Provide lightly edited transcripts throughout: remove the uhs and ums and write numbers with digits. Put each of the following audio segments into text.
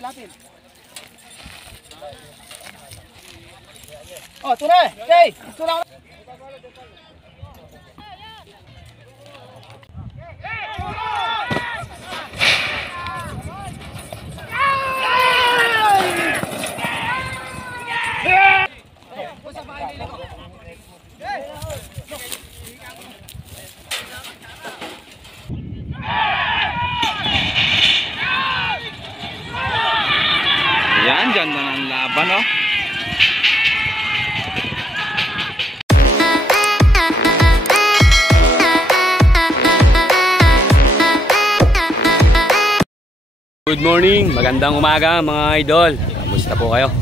lapit. Oh, tunay. Okay. Tunay. Yan, ganda ng laban, oh. Good morning, magandang umaga mga idol. Kamusta po kayo?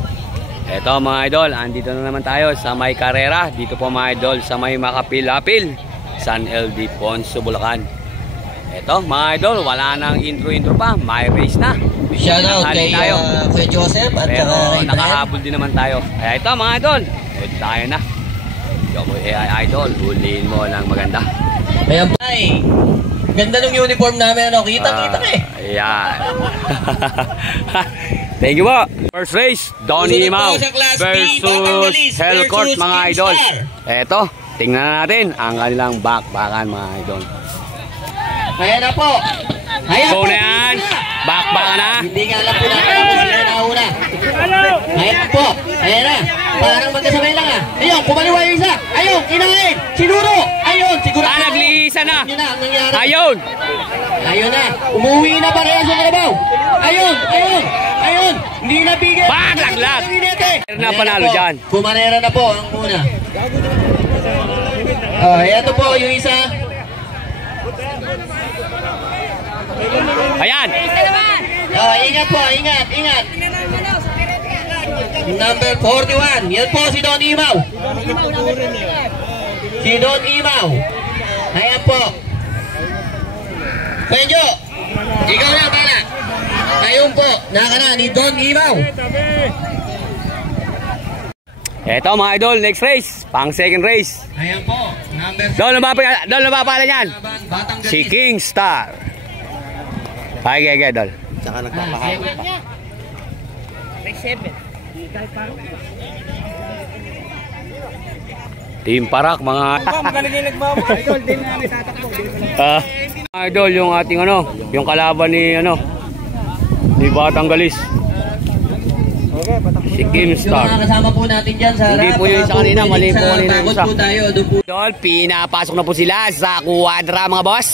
Eto mga idol, andito na naman tayo sa may karera. Dito po mga idol sa may Makapil-apil, San LD Ponso, Bulacan. Eto mga idol, wala nang intro pa, may race na. Shoutout kay Kuya Joseph at pero kay nakahabol din naman tayo. Kaya ito mga idol, huwag tayo na. Jokoy AI Idol, huliin mo lang maganda. Ayan pa eh. Ganda ng uniform namin, ano? Kita-kita eh. Ayan. Thank you po. First race, Donnie Mau versus Hellcourt mga idol. Eto, tingnan natin ang kanilang bakbakan mga idol. Ayan na po. Ayan So po. na yan, bakbakan na. Hindi nga alam po natin kung sino na una. Ayan po. Ayan na. Parang magkasabay lang ah. Ayun, kumaliwa yung isa. Ayun, inahin. Sinuro. Ayun, siguro. Nagliisa na. Yun na ang nangyari. Ayun. Ayun na. Umuwi na parehas sa kalabaw. Ayun, ayun, ayun. Hindi na bigay. Laglag. Meron na panalo dyan. Kumanera na po ang una. Ito po yung isa. Ayan. Ingat po, ingat, ingat. Number 41. Yan po si Don Imaw. Si Don Imaw. Ayan po. Medyo. Ikaw na, bala. Ayun po. Nakana ni Don Imaw. Eto mga idol, next race. Pang second race. Ayan po. Number 4. Doon napapala niyan. Si King Star. Ay, Dol. Saka nagpapahal. Team Parak mga idol, yung ating yung kalaban ni ni Batanggalis. Si Kim Star. Yung mga kasama po natin dyan sa Hindi po yung isa kanina, mali po kanina yung isa. Idol, pinapasok na po sila sa kuwadra mga boss.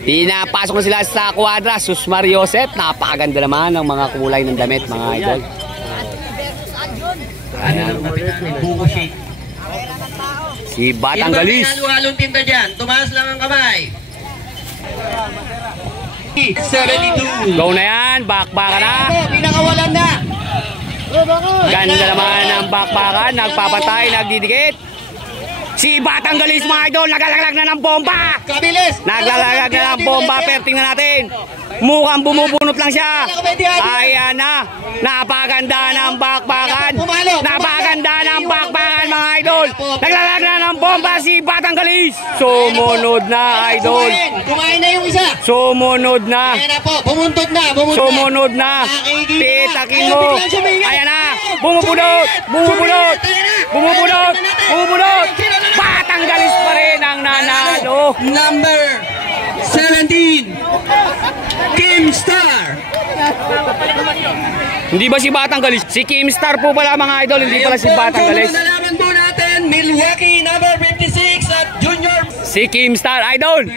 Pinapasok na sila sa kuwadra. Susmar Joseph, napakaganda naman ng mga kulay ng damit mga idol. Si Batanggalis. Halo-halong tinta dyan. Tumaas lang ang kamay. 72. Go na yan, bakbakan na. Pinakawalan na. Ganda naman ang bakbakan, nagpapatay, nagdidikit. Si Batanggalis mga idol, naglalaglag na ng bomba. Kabilis. Naglalaglag na ng bomba, pero tingnan natin. Mukhang bumubunot lang siya. Ayan na, napaganda ng bakbakan. Napaganda ng bakbakan mga idol. Naglalaglag na ng bomba si Batanggalis. Sumunod na idol. Kumain na yung isa. Sumunod na. Ayan na po, bumuntod na. Sumunod na. Pitakin mo. Ayan na, bumubunot. Bumubunot. Bumubunot. Bumubunot. Batanggalis pa rin ang nanalo. Number 17, Kim Star. Hindi ba si Batanggalis? Si Kim Star po pala mga idol, hindi pala si Batanggalis. Nalaman po natin, Milwaukee number 56 at Junior. Si Kim Star, idol.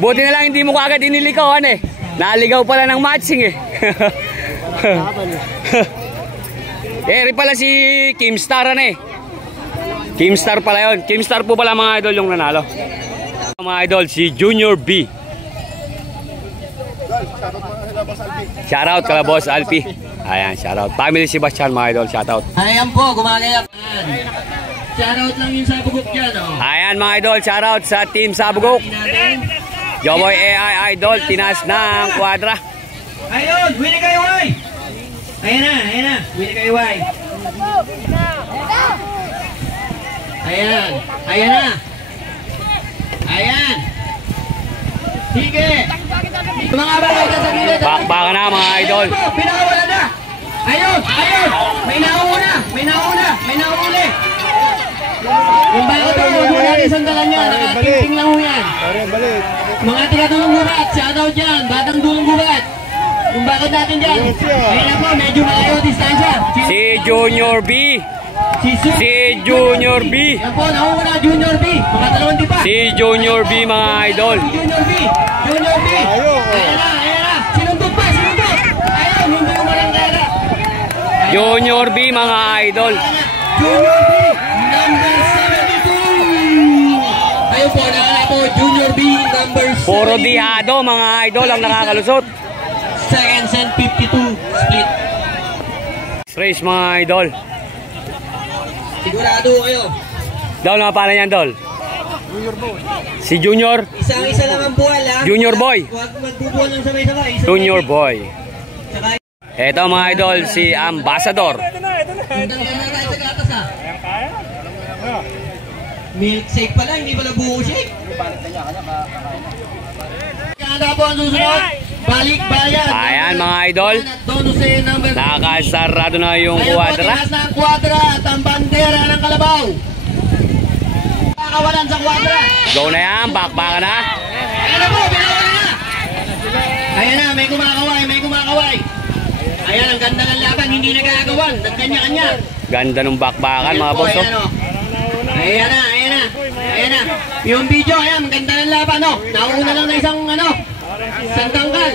Buti na lang hindi mo kaagad inilikawan eh. Naligaw pala ng matching eh. Eri pala si Kim Star eh. Kim Star pala yun. Kim Star po pala mga idol yung nanalo. Mga idol, si Junior B. Shoutout kala Boss Alpi. Ayan, shoutout. Family Sebastian mga idol, shoutout. Ayan po, gumagaya. Shoutout lang yung sabugok dyan. Oh. Ayan mga idol, shoutout sa team Sabugok. Joboy AI Idol, tinas ng kwadra. Ayun, wini kayo ay. Ayan na, wini kayo ay. Ayan, ayan na. Ayan. Sige. Mga bagay sa gilid. Bakbakan na mga idol. Pinakawala na. Ayun, ayun. May nauna, may nauna, may nauli. Yung bago to, huwag mo natin sandalan yan. Nakakiting lang ho yan. Mga tigatulong gubat, shoutout dyan. Batang dulong gubat. Yung bakit natin dyan. Ayun na po, medyo malayo distansya. Si Junior B. Si Junior B. Yan po, nauna Junior B. Mga dalawang di pa. Si Junior B mga idol. Junior B. Junior B. Ayan na, ayan na. Sinundot pa, sinundot. Ayun, hindi mo marangkara. Junior B mga idol. Junior B, number 72. Ayun po, nakala po, Junior B, number 72. Puro dihado mga idol ang nakakalusot. Seconds and 52 split. Race mga idol. Sigurado kayo. Dol, mga pala yan, Dol? Junior Boy. Si Junior? Isang-isa lang ang buwal, ha? Junior Boy. Huwag magbubuwal ng sabay-sabay. Junior Boy. Saka, Eto mga idol, si Ambassador. punta na tayo sa gatas, ha? Milkshake pala, hindi pala buko shake. Kaya po ang susunod. Balik bayan. Ayan mga idol. Nakasarado na yung kuwadra. Ayan po, ng kuwadra at ang bandera ng Kalabaw. Kakawalan sa kuwadra. Go na yan, bakbakan na. Ayan na po, binawalan na. Ayan na, may kumakaway, may kumakaway. Ayan, ang ganda ng laban, hindi nagagawan. Nagkanya-kanya. Ganda ng bakbakan mga boss. Ayan, oh. Ayan na, ayan na. Ayan na. Yung video, ayan, ang ganda ng laban, no? Nauna lang na isang, sandangkal.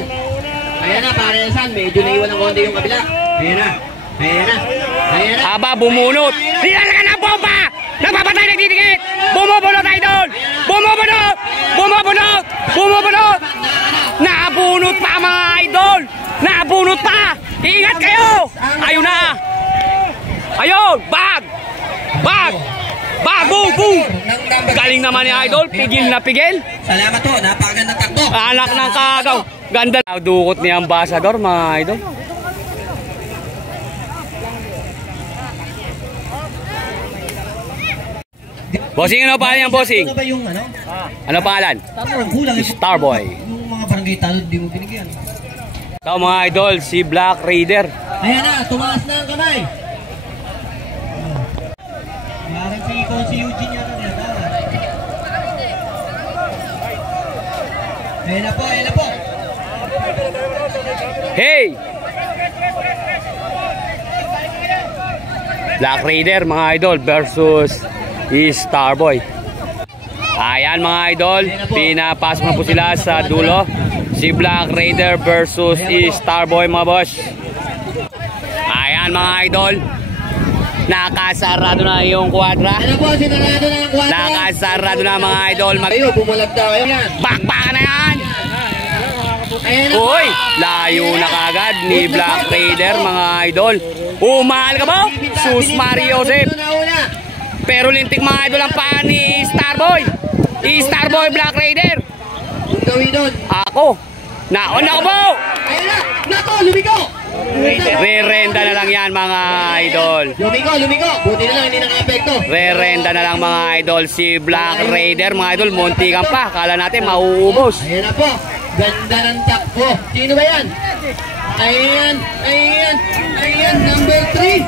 Ayan na, para saan, medyo naiwan ng konti yung kabila. Ayan na. Ayan na. Ayan na. Aba, bumunot. Dinala ka ng bomba! Nagpapatay, nagtitikit! Bumubunot, idol! Bumubunot! Bumubunot! Bumubunot! Nabunot pa mga idol! Nabunot pa! Ingat kayo! Ayun na! Ayun! Bag! Bag! Bag! Boom! Boom! Galing naman ni idol. Pigil na pigil. Salamat po, napakagandang takbo. Anak ng kagaw. Ganda. Dukot ni Ambassador mga idol. Bossing, ano pangalan yan, bossing? Ano ba yung Ano pangalan? Kulang Starboy. yung mga barangay talod, di mo binigyan. Ito mga idol, si Black Raider. Ayan na, tumaas na ang kamay. Parang si Eugene yata nila. Ayan na po, ayan na po. Hey! Black Raider mga idol versus Starboy. Ayan mga idol, pinapasok na po sila sa dulo. Si Black Raider versus Starboy mga boss. Ayan mga idol, nakasarado na yung kwadra. Ayan na po, sinarado na ang kwadra. Nakasarado na mga idol. Ayo, bumulag daw. Ayan yan. Bakbakan na yan! Ayan na po. Uy, layo na kagad ni Black Raider mga idol. Umahal ka ba? Sus Mario Joseph. Pero lintik mga idol ang paa ni Starboy. Starboy Black Raider. Ang gawin doon. Ako. Naon ako po. Ayan na. Nako, lumiko. Re-renda na lang yan mga idol. Lumiko, lumiko. Buti na lang, hindi naka-epekto. Re-renda na lang mga idol. Si Black Raider mga idol. Muntikan pa. Kala natin mauubos. Ayan na po. Ganda ng takbo. Sino ba yan? Ayan, ayan, ayan. Number 3.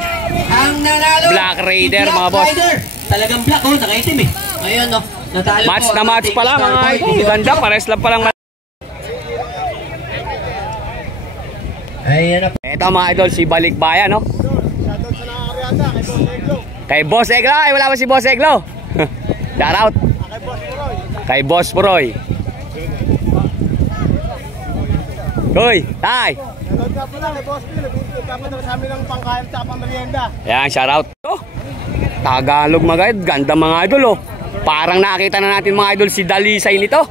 Ang nanalo. Black Raider si Black mga boss. Raider. Talagang black, oh. Nakaitim eh. Ayan, no. Natalo Match po na ang match ating pala mga Starboy. idol. Ganda. Pares lang palang. Ayan na po. Ito mga idol, si Balikbayan, no? Kay Boss Eglo. Ay, wala ba si Boss Eglo? Shout out. Kay Boss Proy. Hoy, tay. Ayan, shout out. Oh, Tagalog mga idol. Ganda mga idol, oh. Parang nakita na natin mga idol si Dalisay nito.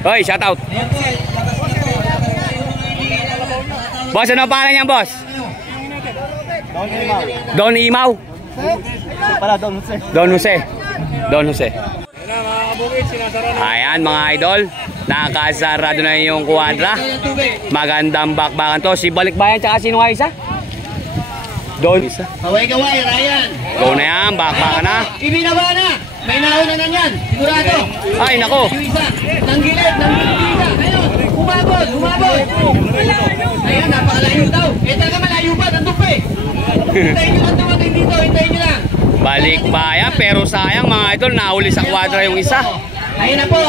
Hoy, shout out. Ayan po. Boss, ano pangalan niyan, boss? Don Imaw. Don Jose. Don Jose. Ayan mga idol, nakasarado na yung kuwadra. Magandang bakbakan to. Si Balikbayan tsaka sino nga isa? Don isa. Kaway-kaway, Ryan. Go na yan, bakbakan na. Ibinaba na. May nauna na yan. Sigurado. Ay nako. Yung isa. Nang gilid isa. Ayun. Lumabot! Ayan, napakalayo daw. Eh, talaga malayo pa, nandun pa eh. Hintayin nyo lang dumating dito, hintayin nyo lang. Balik bayan, pero sayang mga idol, nahuli sa kwadra yung isa. Ayun na po,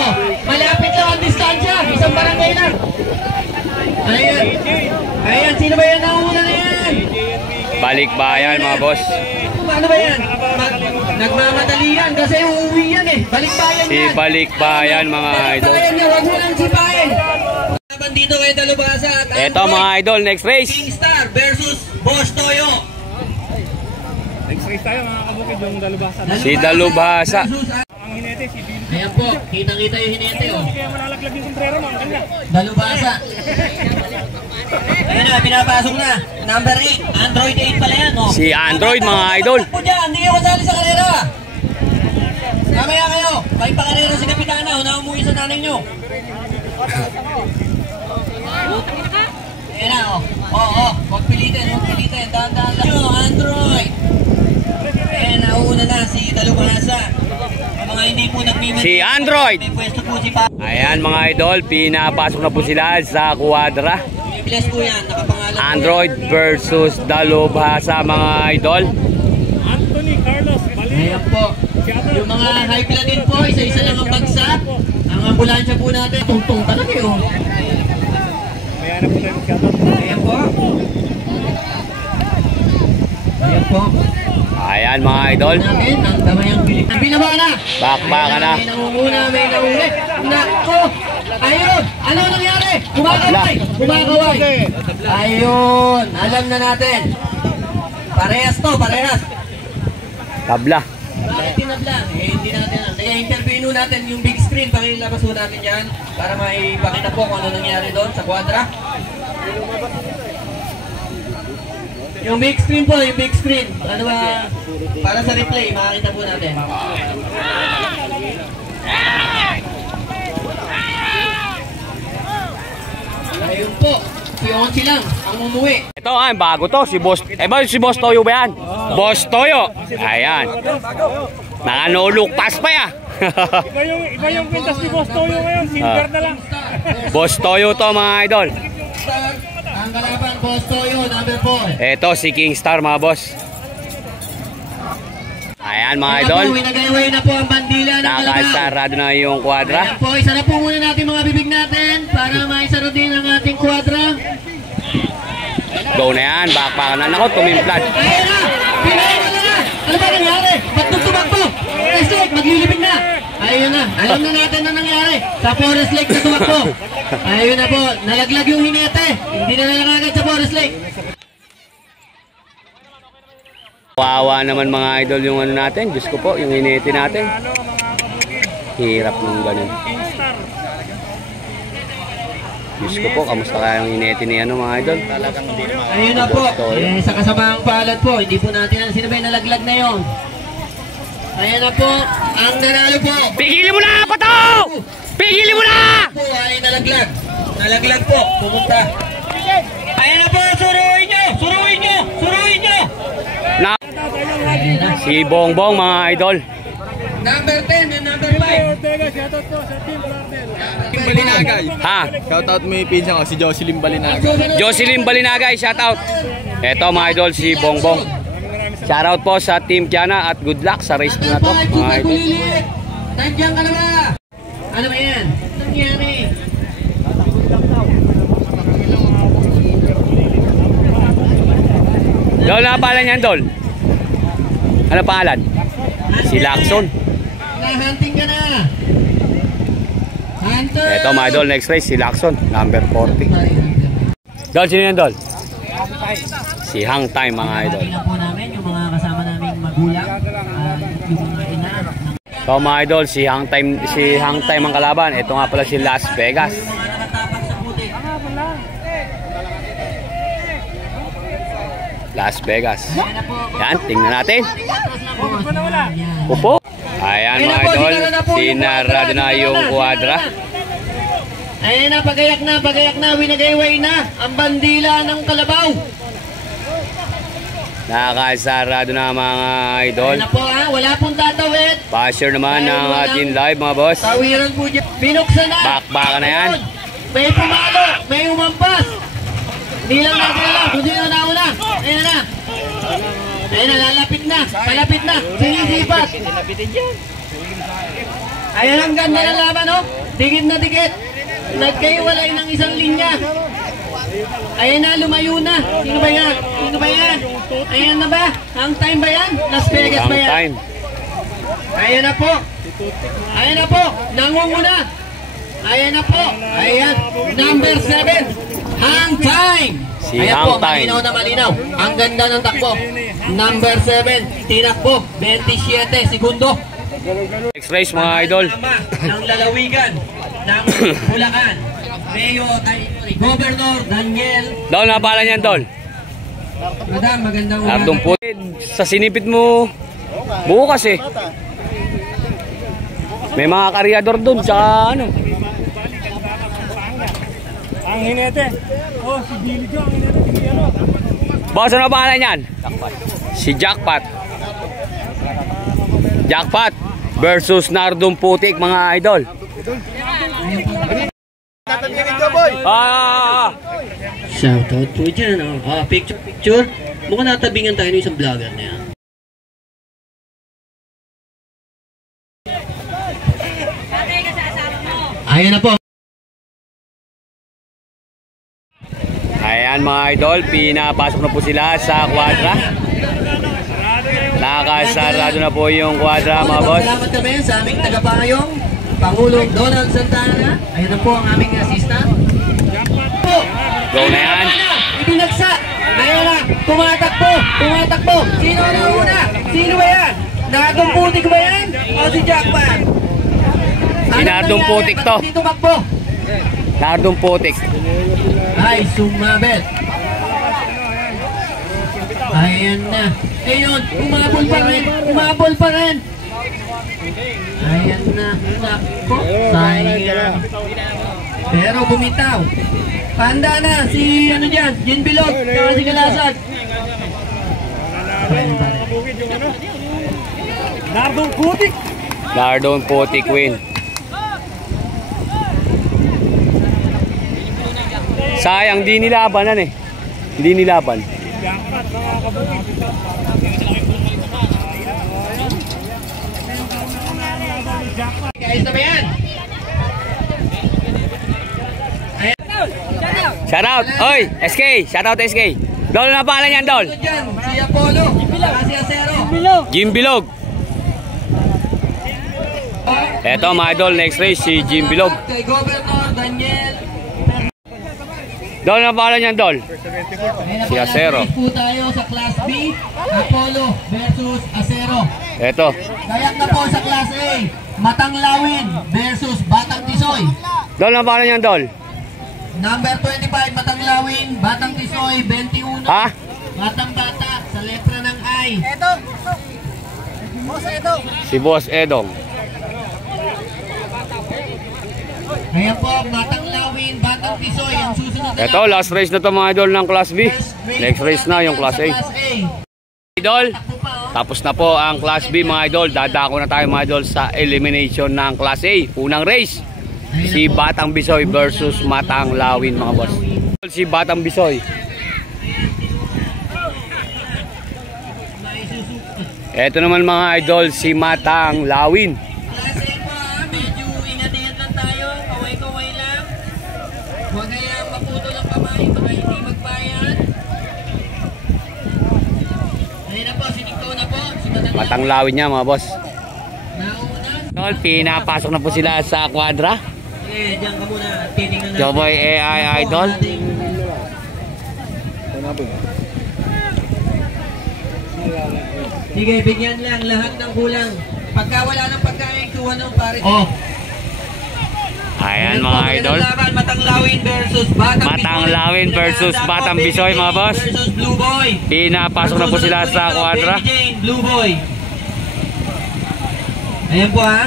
malapit lang ang distansya, isang barangay lang. Ayan, ayan, sino ba yan nauna na yan? Balik bayan mga boss. Ano ba yan? Nagmamadali yan kasi uuwi yan eh. Balikbayan Si yan. balik bayan mga idol. Balikbayan yan, huwag mo lang sipain. Laban dito kay Dalubhasa at Eto mga idol, next race. Kingstar versus Boss Toyo. Next race tayo mga kabukid yung Dalubhasa. Si Dalubhasa. Ang hinete si Dino. Ayan po, kitang-kita yung hinete oh. Kaya malalaglag yung sombrero mo, ang kanya. Dalubhasa. Ayun na, pinapasok na. Number 8, Android 8 pala yan oh. Si Android mga idol. Takbo dyan, hindi kayo kasali sa kalera. Mamaya kayo, may pakalera si Kapitana, unang umuwi sa nanay nyo. Ayan na oh. Huwag pilitin, dahan-dahan lang. Android. Ayan, nauna na si Dalubhasa. Mga hindi po nagmimili. Si Android. May pwesto po si Pa. Ayan mga idol, pinapasok na po sila sa kwadra. May bless po yan, nakapangalan po Android versus Dalubhasa mga idol. Anthony Carlos Bali. Ayan po. Yung mga high blood din po, isa-isa lang ang bagsak. Ang ambulansya po natin, tungtong talaga yun. May hanap po tayo mag-shoutout. Ayan po. Ayan po. Ayan mga idol. Namin, ang damayang bilik. Binaba na. Bakbaka na. May nangunguna, may nangunguna. Nako! Ayun! Ano nangyari? Kumakaway. Ayun! Alam na natin. Parehas to, parehas. Tabla. Bakit tinabla? Eh, hindi natin alam. Kaya interviewin natin yung big screen. Pakilabas po natin yan para maipakita po kung ano nangyari doon sa kwadra. Yung big screen po, yung big screen. Ano ba? Para sa replay, makakita po natin. Ayun po, si Onsi lang ang umuwi. Ito bago to, si Boss. Si Boss Toyo ba yan? Boss Toyo. Ayan. Nakanulukpas pa ya. Iba yung kwintas ni Boss Toyo ngayon, silver na lang. Boss Toyo to mga idol. Ang kalaban, Boss Toyo, number 4. Ito si Kingstar mga boss. Ayan mga idol. Winagayway na po ang bandila ng kalaban. Nakasarado na yung kwadra. Ayan po, isa na po muna natin mga bibig natin para maisaro din ang ating kwadra. Go na yan, bakbaka na. Nako, tumimplat. Ayun na! Pinayaman na! Ano ba nangyari? Ba't nung tumakbo? Forest Lake, maglilibig na! Ayun na, alam na natin na nangyari. Sa Forest Lake na tumakbo. Ayun na po, nalaglag yung hinete. Hindi na nalagagad sa Forest Lake. Wawa naman mga idol yung ano natin. Diyos ko po, yung hinete natin. Hirap nung ganun. Diyos ko po, kamusta kaya yung hinete ni ano mga idol? Ayun na po, sa kasamaang palad po, hindi po natin ang sino ba yung nalaglag na yun. Ayun na po, ang nanalo po. Pigilin mo na, Pato! Pigilin mo na! Po ay nalaglag. Nalaglag po, pumunta. Ayun na po, suruin nyo! Suruin nyo! Suruin nyo! Na si Bongbong mga idol. Number 10 and number 5. Shoutout po sa Team Flardel. Balinagay. Ha? Shoutout mo yung pinsan ko, si Jocelyn Balinagay. Jocelyn Balinagay, shout out. Eto mga idol, si Bongbong. Shout out po sa Team Kiana at good luck sa race na to mga idol. Nandiyan ka na ba? Ano ba yan? Nangyari? Dol, na pangalan niyan, Dol? Ano pangalan? Si Lacson. Nahunting ka na. Hunter! Eto mga idol, next race, si Lacson, number 40. Dol, sino yan, Dol? Si Hang Time mga idol. Tingnan po namin yung mga kasama naming magulang. Yung mga ina. So mga idol, si Hang Time ang kalaban. Ito nga pala si Las Vegas. Yung mga nakatapak sa puti. Las Vegas. Ayan na po. Yan, tingnan natin. Ayan. Upo. Ayan mga idol, sinarado na yung kwadra. Ayan na, pagayak na, winagayway na ang bandila ng Kalabaw. Nakasarado na mga idol. Ayan na po ha, wala pong tatawid. Pa-share naman ng ating live mga boss. Tawiran po dyan. Binuksan na. Bakbaka na yan. May pumalo. May umampas. Hindi lang natin alam kung sino nauna. Ayan na. Ayan na, lalapit na. Palapit na. Sinisipat. Ayan ang ganda ng laban, no? Dikit na dikit. Nagkaiwalay ng isang linya. Ayan na, lumayo na. Sino ba yan? Sino ba yan? Ayan na ba? Hang time ba yan? Las Vegas ba yan? Time. Ayan na po. Ayan na po. Nangunguna. Ayan na po. Ayan. Number 7. Hang time. Si Ayan Hang po. Time. Malinaw na malinaw. Ang ganda ng takbo. Number 7. Tinakbo. 27 segundo. Next race mga idol. Ng lalawigan. Ng Bulacan. Mayor ay Governor Daniel. Dol, napala niyan, Dol. Madam, magandang umaga. Nardong po. Sa sinipit mo, bukas eh. May mga karyador doon, tsaka ano. Ang hinete. Oh, si Billy Jo, ang hinete. Si ano? Boss, ano pangalan niyan? Si Jackpot. Jackpot versus Nardong Putik mga idol. Shoutout po dyan. Picture. Mukhang natabingan tayo ng isang vlogger na yan. Ayan na po. Ayan mga idol, pinapasok na po sila sa kwadra. Nakasarado na po yung kwadra mga boss. Salamat kami sa aming tagapangayong Pangulong Donald Santana. Ayan na po ang aming assistant. Go na yan. Ibinagsak. Ayan na. Tumatakbo. Tumatakbo. Sino na una? Sino ba yan? Nardong Putik ba yan? O si Jackpot? Si Nardong Putik to. Dito makbo. Nardong Putik. Ay, sumabit. Ayan na. Ayun, umabol pa rin. Umabol pa rin. Ayan na. Nakpo. Sayang. Pero bumitaw. Panda na si ano dyan, Jin Bilog, saka si Galasag. Nardong Putik. Nardong Putik win. Sayang, di nilabanan eh. Hindi nilaban. Guys na ba yan? Shout out! Oy! SK! Shout out SK! Dol na pangalan yan, Dol! Ito dyan, si Apollo, saka si Acero. Jim Bilog. Eto mga idol, next race si Jim Bilog. Kay Governor Daniel. Dol na pangalan yan, Dol. Ayun na Si po, Acero. nag-race po tayo sa Class B, Apollo versus Acero. Eto. Kayak na po sa Class A, Matanglawin versus Batang Tisoy. Dol na pangalan yan, Dol. Number 25, Matanglawin, Batang Tisoy, 21. Ha? Batang Bata, sa letra ng I. Si Boss Edong. Ayan po, Matanglawin, Batang Tisoy. Ang susunod na Eto, last race na to mga idol ng Class B. Next race na yung Class A. Idol, tapos na po ang Class B mga idol. Dadako na tayo mga idol sa elimination ng Class A. Unang race, si Batang Bisoy versus Matanglawin mga boss. Si Batang Bisoy. Eto naman mga idol, si Matanglawin. Class A po ha, medyo ingat-ingat lang tayo. Kaway-kaway lang. Huwag kayang maputol ang kamay, baka hindi magbayan. Ayun na po, sinigtaw na po. Si Matanglawin niya mga boss. Nauna. Idol, pinapasok na po sila sa kwadra. Diyan ka muna. Titingnan natin. Joboy AI Idol. Sige, bigyan lang lahat ng kulang. Pagka wala ng pagkain, kuha ng pare. Oh. Ayan mga idol. Matanglawin versus Batang Bisoy. Matanglawin versus Batang Bisoy mga boss. Versus Blue Boy. Pinapasok na po sila sa kwadra. Baby Jane, Blue Boy. Ayan po ha.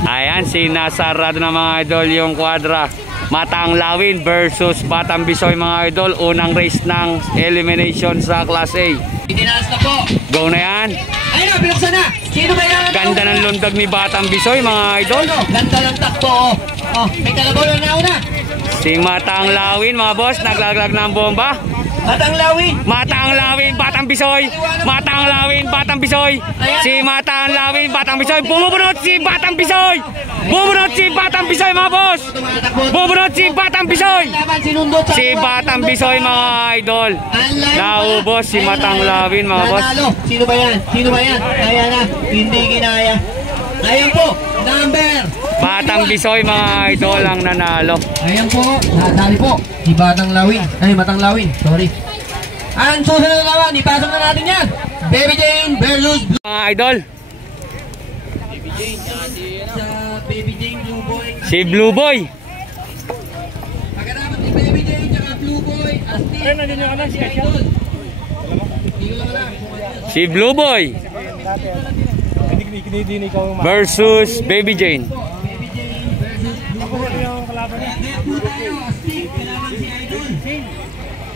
Ayan, sinasarado na mga idol yung kwadra. Matanglawin versus Batang Bisoy mga idol. Unang race ng elimination sa Class A. Itinaas na po. Go na yan. Ayun na, binuksan na. Sino ba yan? Ganda ng lundag ni Batang Bisoy mga idol. Ganda ng takbo. Oh, may kalabaw na una. Si Matang Lawin mga boss, naglaglag ng bomba. Matang Lawin. Matang Lawin, Batang Bisoy. Matang Lawin, Batang Bisoy. Si Matang Lawin, Batang Bisoy. Bumubunot si Batang Bisoy. Bumubunot si Batang Bisoy mga boss. Bumubunot si Batang Bisoy. Si Batang Bisoy mga idol. Naubos si Matang Lawin mga boss. Sino ba yan? Sino ba yan? Kaya na. Hindi ginaya. Ayan po. Number. Batang Bisoy mga idol ang nanalo. Ayan po. Nadali po. Si Batang Lawin. Ay, Matang Lawin. Sorry. Ang susunod na naman. Ipasok na natin yan. Baby Jane versus Mga idol. sa Baby Jane Blue Boy. Si Blue Boy. Pagkaraman ni Baby Jane tsaka Blue Boy. Astig. Ayun, nandiyan yung si Asya. Si Blue Boy Hindi ikaw yung versus Baby Jane. Baby Jane versus Blue Boy. yung kalaban niya. Net po tayo. Astig. Kalaban si Idol.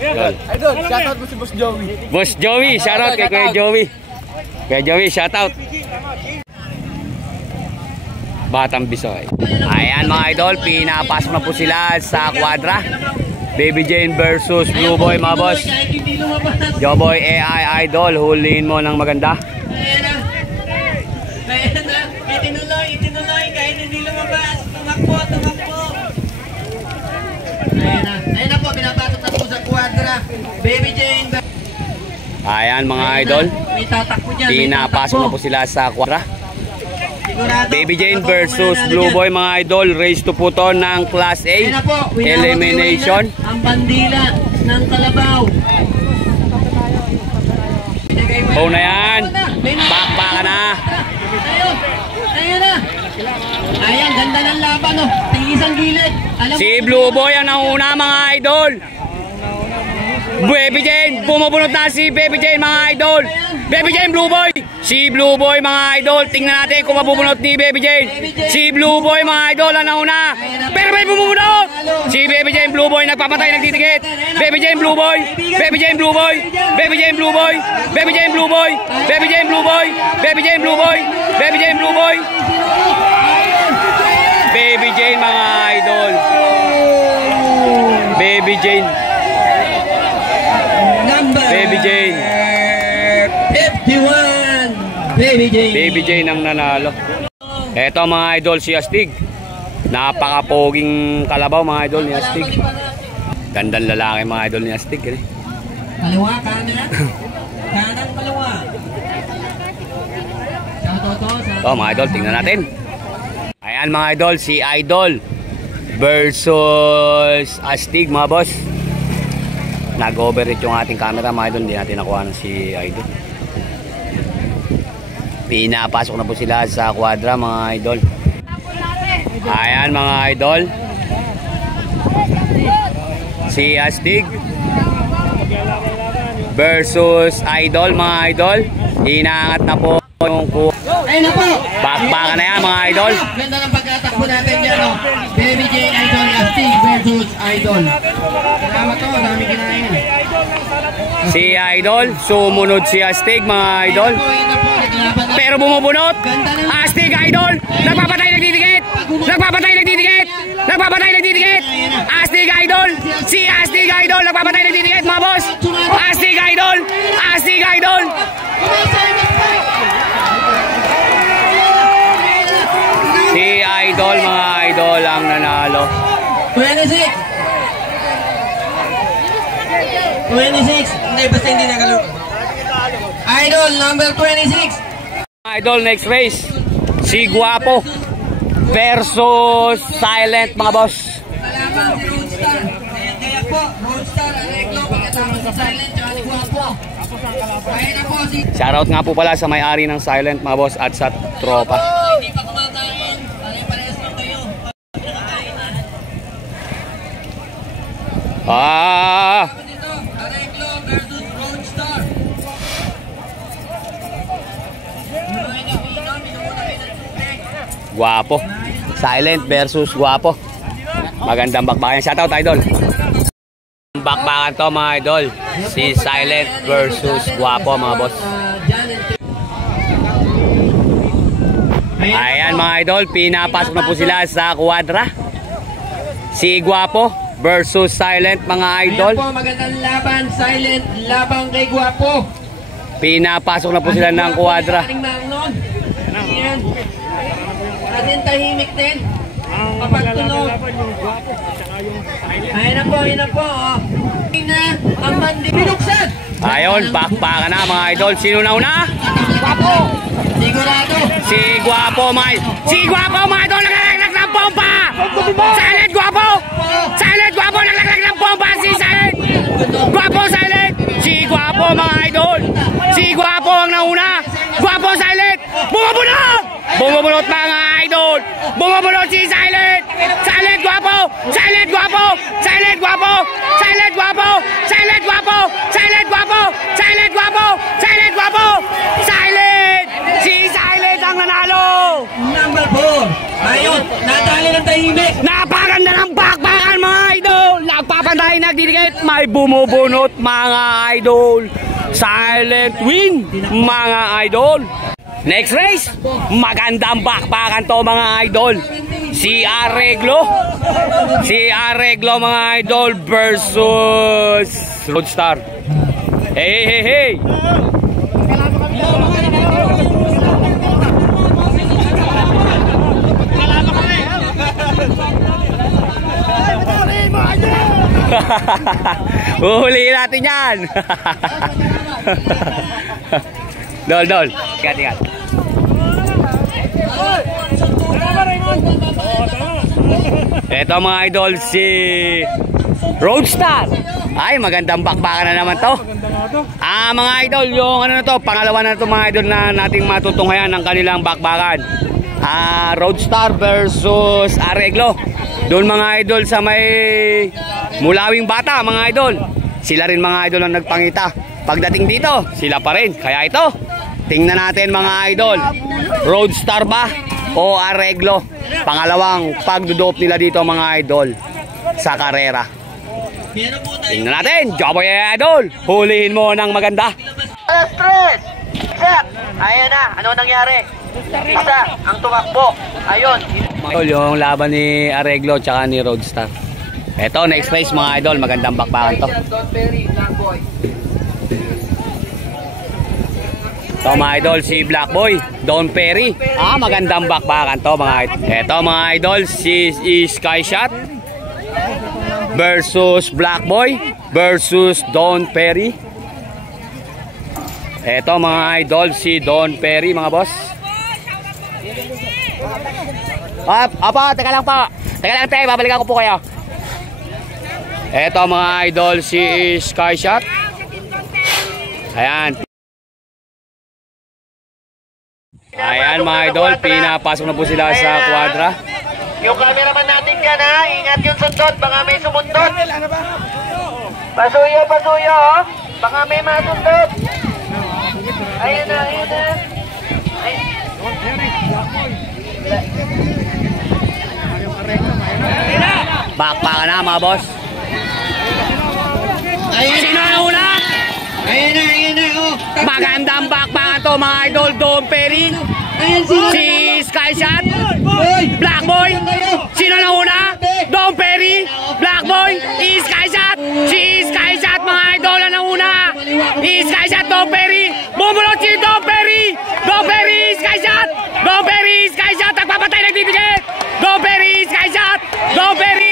Idol, shoutout mo si Boss Joey. Boss Joey, shoutout kay Kuya Joey. Kuya Joey, shoutout. Batang Bisoy. Ayan mga idol, pinapasok na po sila sa quadra. Baby Jane versus Blue Boy mga boss. Kahit hindi lumabas. Joboy AI Idol, huliin mo ng maganda. Ayan na. Ayan na. Itinuloy. Kahit hindi lumabas. Tumakbo. Ayan na po. Pinapasok na po sa quadra. Baby Jane. Ayan mga idol, May tatakbo dyan. pinapasok na po sila sa quadra. Sigurado. Baby Jane versus Blue Boy mga idol, race to po to ng Class A. Ayan na po. Elimination. Ang bandila ng Kalabaw. Oh na yan. Bakbaka na. Ayun na. Ayan, ganda ng laban, oh. Tingisang gilid. Alam Si Blue Boy ang nanguna mga idol. Baby Jane, bumubunot na si Baby Jane mga idol. Baby Jane, Blue Boy. Si Blue Boy mga idol, tingnan natin kung mabubunot ni Baby Jane. Si Blue Boy mga idol ang nauna. Pero may bumubunot. Si Baby Jane, Blue Boy, nagpapatay, nagtitikit. Baby Jane, Blue Boy. Baby Jane, Blue Boy. Baby Jane, Blue Boy. Baby Jane, Blue Boy. Baby Jane, Blue Boy. Baby Jane, Blue Boy. Baby Jane, Blue Boy. Baby Jane mga idol. Baby Jane. number Baby Jane. 51. Baby Jane. Baby Jane ang nanalo. Eto mga idol, si Astig. Napaka-poging kalabaw mga idol ni Astig. Gandang lalaki mga idol ni Astig. Kaliwa, kanan. Kanan, kaliwa. Ito mga idol, tingnan natin. Ayan mga idol, si Idol versus Astig mga boss. Nag-overheat yung ating camera mga idol. Hindi natin nakuha na si Idol. Pinapasok na po sila sa quadra mga idol. Ayan mga idol, si Astig versus Idol mga idol. Inaangat na po yung ayun na po. bakbakan na yan mga idol. Ganda ng pagkatakbo natin dyan, oh. Baby Jane, Idol, Astig versus Idol. Salamat to, dami kinain. Si Idol, sumunod si Astig mga idol. Pero bumubunot. Astig Idol, nagpapatay, nagdidikit. Nagpapatay, nagdidikit. Nagpapatay, nagdidikit. Astig Idol, si Astig Idol, nagpapatay, nagdidikit mga boss. Astig Idol, Astig Idol. Si Idol mga idol ang nanalo. 26. Hindi, basta hindi nakalog. Idol, number 26. Idol, next race. Si Guapo versus Silent mga boss. Kalaban si Roadstar. Kaya po, Roadstar, Areglo, pagkatapos si Silent, tsaka si Guapo. Kaya na po si... Shoutout nga po pala sa may-ari ng Silent mga boss at sa tropa. Hindi pa kumakain. Pare-parehas lang kayo. Ah! Dito, Areglo versus Roadstar. Guapo. Silent versus Guapo. Magandang bakbakan. Shoutout idol. Bakbakan to mga idol. Si Silent versus Guapo mga boss. Ayan mga idol, pinapasok na po sila sa quadra. Si Guapo versus Silent mga idol. Ayan po, magandang laban. Silent, laban kay Guwapo. Pinapasok na po sila ng kuwadra. Ayan. Atin tahimik din. Ang Kapag tunog. malalaban yung Guwapo at saka yung Silent. Ayan na po, ayan na po. Oh. Na, ang mandi. Binuksan. Ayun, bakbakan na mga idol. Sino na una? Guwapo. Sigurado. Si Guwapo mga idol. Naglaglag ng bomba. Silent Guwapo. Silent Guwapo. Naglaglag ng bomba. Si Silent. Guwapo Silent. Si Guwapo mga idol. Si Guwapo ang nauna. Guwapo Silent. Bumabunot. Bumabunot mga idol. Bumabunot si Silent. Silent Guwapo. Silent Guwapo. Silent Guwapo. Silent Guwapo. Silent Guwapo. Silent Guwapo. Silent Guwapo. Silent Guwapo. Silent. Si Silent ang nanalo. Number 4. Ayun, natali ng tahimik. Napakaganda ng bakbakan mga idol. Nagpapantay, nagdidikit. May bumubunot mga idol. Silent win mga idol. Next race, magandang bakbakan to mga idol. Si Arreglo mga idol versus Roadstar. Hey. Uhuli natin yan. Dol. Tigat. Ito mga idol, si Roadstar. Ay, magandang bakbakan na naman to. Mga idol, yung ano na to, pangalawa na to mga idol na nating matutunghayan ng kanilang bakbakan. Roadstar versus Arreglo. Doon mga idol sa may Mulawing Bata mga idol. Sila rin mga idol ang nagpangita. Pagdating dito, sila pa rin. Kaya ito, tingnan natin mga idol. Roadstar ba o Arreglo? Pangalawang pagdudop nila dito mga idol sa karera. Tingnan natin, Joboy idol. Hulihin mo ng maganda. Stress. Set. Ayan na, ano nangyari? Isa ang tumakbo. Ayun. Yung laban ni Arreglo tsaka ni Roadstar. Ito, next race mga idol. Magandang bakbakan to. Ito mga idol, si Black Boy, Don Perry. Magandang bakbakan to mga idol. Ito mga idol, si Skyshot versus Black Boy versus Don Perry. Ito mga idol, si Don Perry mga boss. Teka lang po. Teka lang tayo, babalikan ko po kayo. Ito mga idol, si Skyshot. Ayan mga idol, pinapasok na po sila sa kuwadra. Yung cameraman natin dyan ha, ingat yung sundot, baka may sumundot. Pasuyo, oh. Baka may masundot. Ayan na. Bakbakan na mga boss. Sino na una? Ayan na, oh. Magandang bakbakan to mga idol. Don Perry, si Skyshot, Black Boy. Sino na una? Don Perry, Black Boy, Skyshot. Si Skyshot mga idol na una. Skyshot, Don Perry. Bumulot si Don Perry. Don Perry, Skyshot. Don Perry, Skyshot. Nagpapatay, nagbibigay. Don Perry, Skyshot. Don Perry.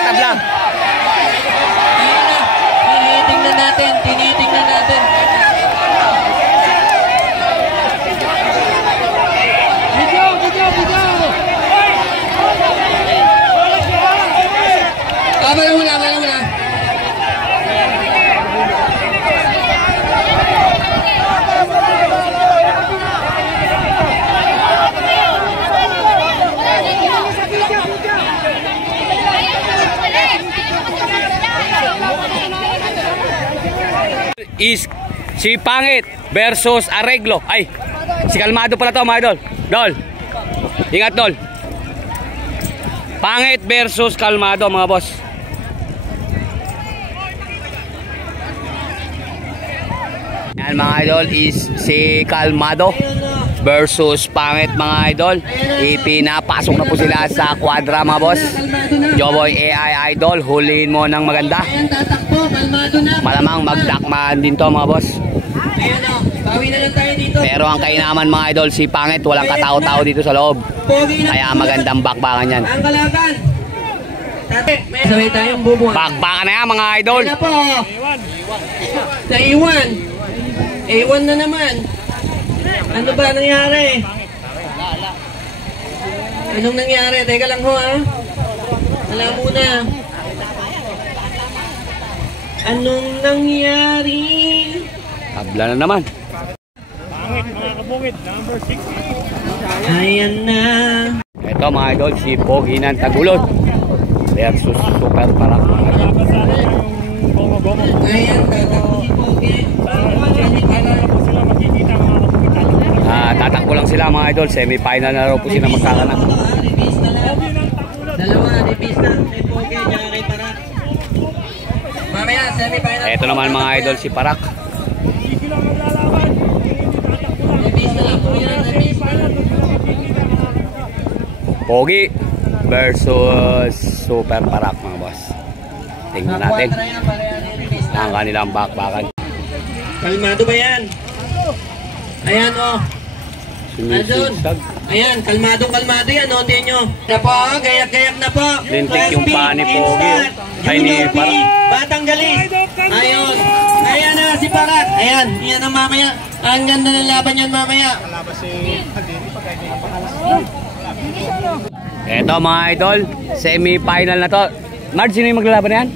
Tabla. Tinitingnan natin. Video. Wala. Is si Pangit versus Arreglo. Ay, si Kalmado pala to mga idol. Dol. Ingat Dol. Pangit versus kalmado mga boss. Yan mga idol is si kalmado versus pangit mga idol. Ipinapasok na po sila sa kwadra mga boss. Joboy AI Idol, huliin mo ng maganda. Ayan, tatakbo, kalmado na. Malamang magdakmaan din to mga boss. Ayan o, bawi na lang tayo dito. Pero ang kainaman mga idol, si pangit, walang katao-tao dito sa loob. Pogi na. Kaya magandang bakbakan yan. Ang kalaban. Tate, may sabay tayong bubuhan. Bakbakan na yan mga idol. Ayan na po. Naiwan. A1 na naman. Ano ba nangyari? Anong nangyari? Teka lang ho ha. Wala muna. Anong nangyari? Tabla na naman. Pangit, mga kabungit, number 6. Ayan na. Ito mga idol, si Pogi ng Tagulod versus Super Parak mga idol. Kasama yung gomo-gomo. Ayan, tatakbo si Pogi. Para po sila makikita mga kabungit. Tatakbo lang sila mga idol, semi-final na raw po sila magkakanak. Repeat na lang. Dalawa, repeat na. Kay Pogi, tsaka kay Parak. Mamaya, semi-final. Ito naman mga idol, si Parak. Hindi lang maglalaban. Repeat na lang po yan. Repeat na lang. Pogi versus Super Parak mga boss. Tingnan natin Nakuha na yan, pareha na yung repeat na. ang kanilang bakbakan. Kalmado ba yan? Ayan o. Sumisigsag. Ayan, kalmado yan o. Tingnan nyo. Na po, gayak-gayak na po. Lintik yung Class B, paa ni Team Pogi, Star, ay ni Junior B, Parak. Batang Galis. Ayun. Ayan na si Parak. Ayan, yan ang mamaya. Ang ganda ng laban yan mamaya. Ito mga idol, semi-final na to. Marge, sino yung maglalaban na yan?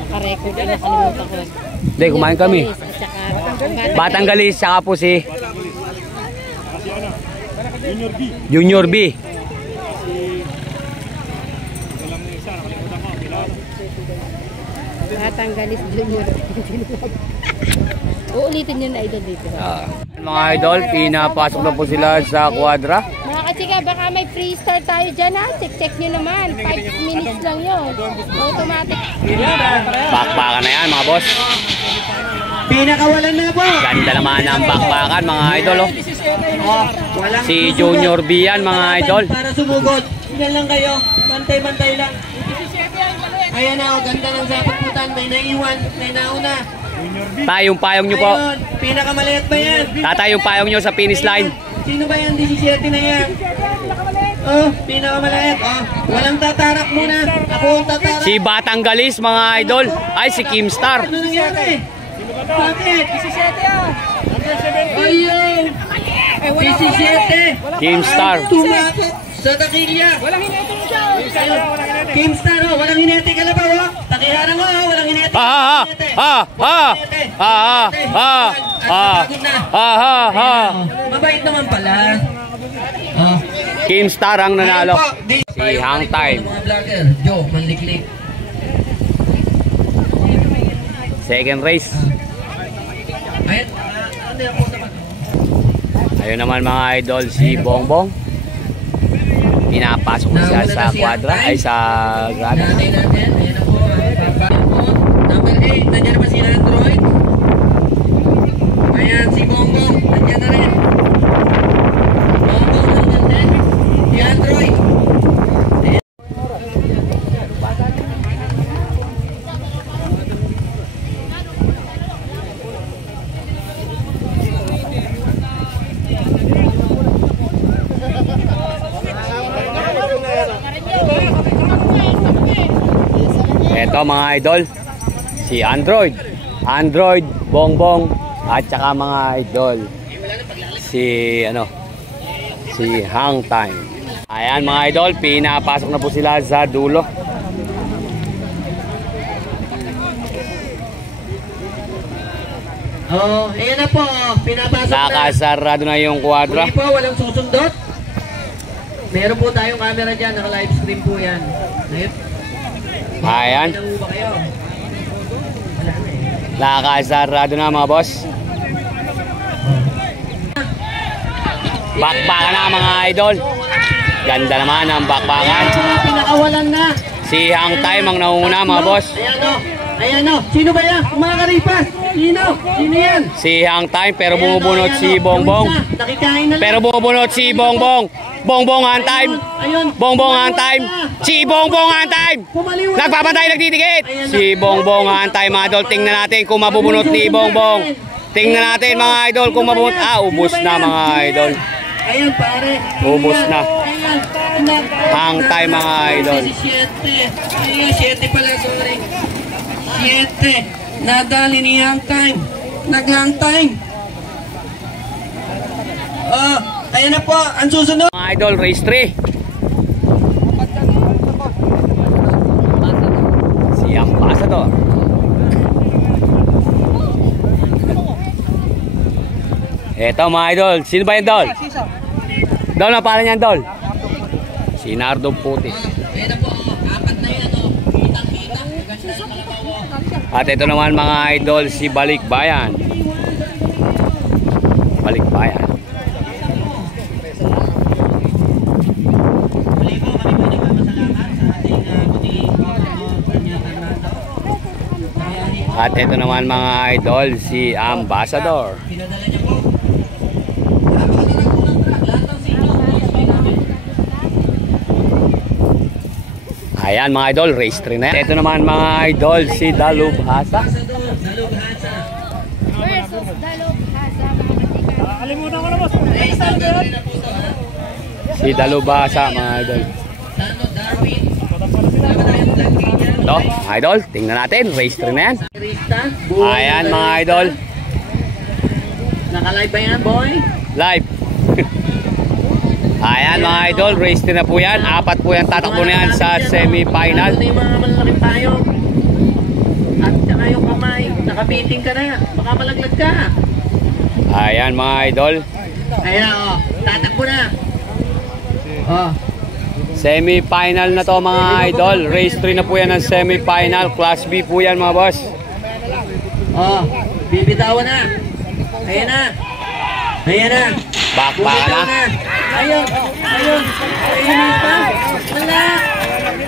Naka-record na nakalimutan ko. Hindi, kumain kami. At saka Batang Galis, saka po si Junior B. Batang Galis Junior. Uulitin yun na idol dito. Mga idol, pinapasok na po sila sa kwadra. Mga katsika, baka may freestyle tayo dyan ha. Check nyo naman. 5 minutes lang yun. Automatic. Bakbakan na yan mga boss. Pinakawalan na po. Ganda naman ang bakbakan mga idol. Oh. Walang Si Junior B yan mga idol. para sumugod. Diyan lang kayo. Bantay-bantay lang. Ayan na, ganda ng sapagputan. May naiwan, may nauna. Tayong payong nyo po. Ayun, pinakamaliit ba yan? Tatay yung payong nyo sa finish line. Sino ba yan? 17 na yan. Oh, pinakamaliit. Oh, walang tatarak muna. Ako ang tatarak. Si Batang Galis mga idol. Ay si Kim Star. Ano nangyari? Bakit? 17 ah. Ayun. 17. Kim Star. Tumapo sa takilya. Walang hinete siya. Kim Star, oh. Walang hinete ka na ba, oh? Takiharang, oh. Walang hinete. Mabait naman pala. Oh. Kim Star ang nanalo. Ayun po, Si Hang Time. Mga vlogger, Joe, manliklik. Second race. Ayun, ano yung po naman? Ayun naman mga idol si Bongbong. Pinapasok na siya sa kwadra ay sa grada. Nanay natin, ayan na po. Number 8, nandiyan naman si Android. Ayan, si Bongbong, nandiyan na rin. Bongbong, nandiyan din. Si Android. Ito mga idol, si Android, Bongbong, at saka mga idol, si Hang Time. Ayan mga idol, pinapasok na po sila sa dulo. Oh, ayan na po, pinapasok na. Nakasarado na yung kwadra. Hindi po, walang susundot. Meron po tayong camera dyan, naka-live stream po yan. Ayan, Pinangu ba kayo? Wala na eh. nakasarado na mga boss. Bakbakan na mga idol. Ganda naman ang bakbakan. Pinakawalan na. Si Hang Time ang nauna mga boss. Ayan o. Ayan o. Sino ba yan? Kumakaripas. Sino? Sino yan? Si Hang Time pero bumubunot si Bongbong. Nakikain na lang. Pero bumubunot si Bongbong. Bongbong Hang Time. Ayun. Bongbong Hang Time. Si Bongbong Hang Time. Nagpapantay, nagtitikit. Si Bongbong Hang Time mga idol. Tingnan natin kung mabubunot ni Bongbong. Tingnan natin mga idol kung mabubunot. Ubos na mga idol. Ayan pare. Ubos na. Ayan. Hang Time mga idol. 7. Ayun, 7 pala, sorry. 7. Nadali ni Hang Time. Nag-Hang Time. Ayan na po, ang susunod. Mga idol, race 3. Si Ambassador. Eto mga idol, sino ba yung Dol? Dol na pala niyan, Dol? Si Nardo Puti. Ayan na po, 4 na yan. Kitang-kita. Ganda ng kalabaw. At ito naman mga idol, si Balikbayan. Balikbayan. At ito naman mga idol, si Ambassador. Ayan mga idol, race 3 na yan. Ito naman mga idol, si Dalubhasa. Versus Dalubhasa. Kalimutan ko na boss. Si Dalubhasa mga idol. Ito, mga idol, tingnan natin, race 3 na yan. Ayan mga idol. Naka-live ba yan, boy? Live. Ayan mga idol, race 3 na po yan. 4 po yan tatakbo na yan sa semi-final. Ito yung mga malalaking payong. At saka yung kamay. Nakabiting ka na. Baka malaglag ka. Ayan mga idol. Ayan o. Tatakbo na. Semi-final na to mga idol. Race 3 na po yan ng semi-final. Class B po yan mga boss. Bibitawan na. Ayan na. Ayan na. Bakbaka na. Ayun. Ayun. Ayun pa. Wala.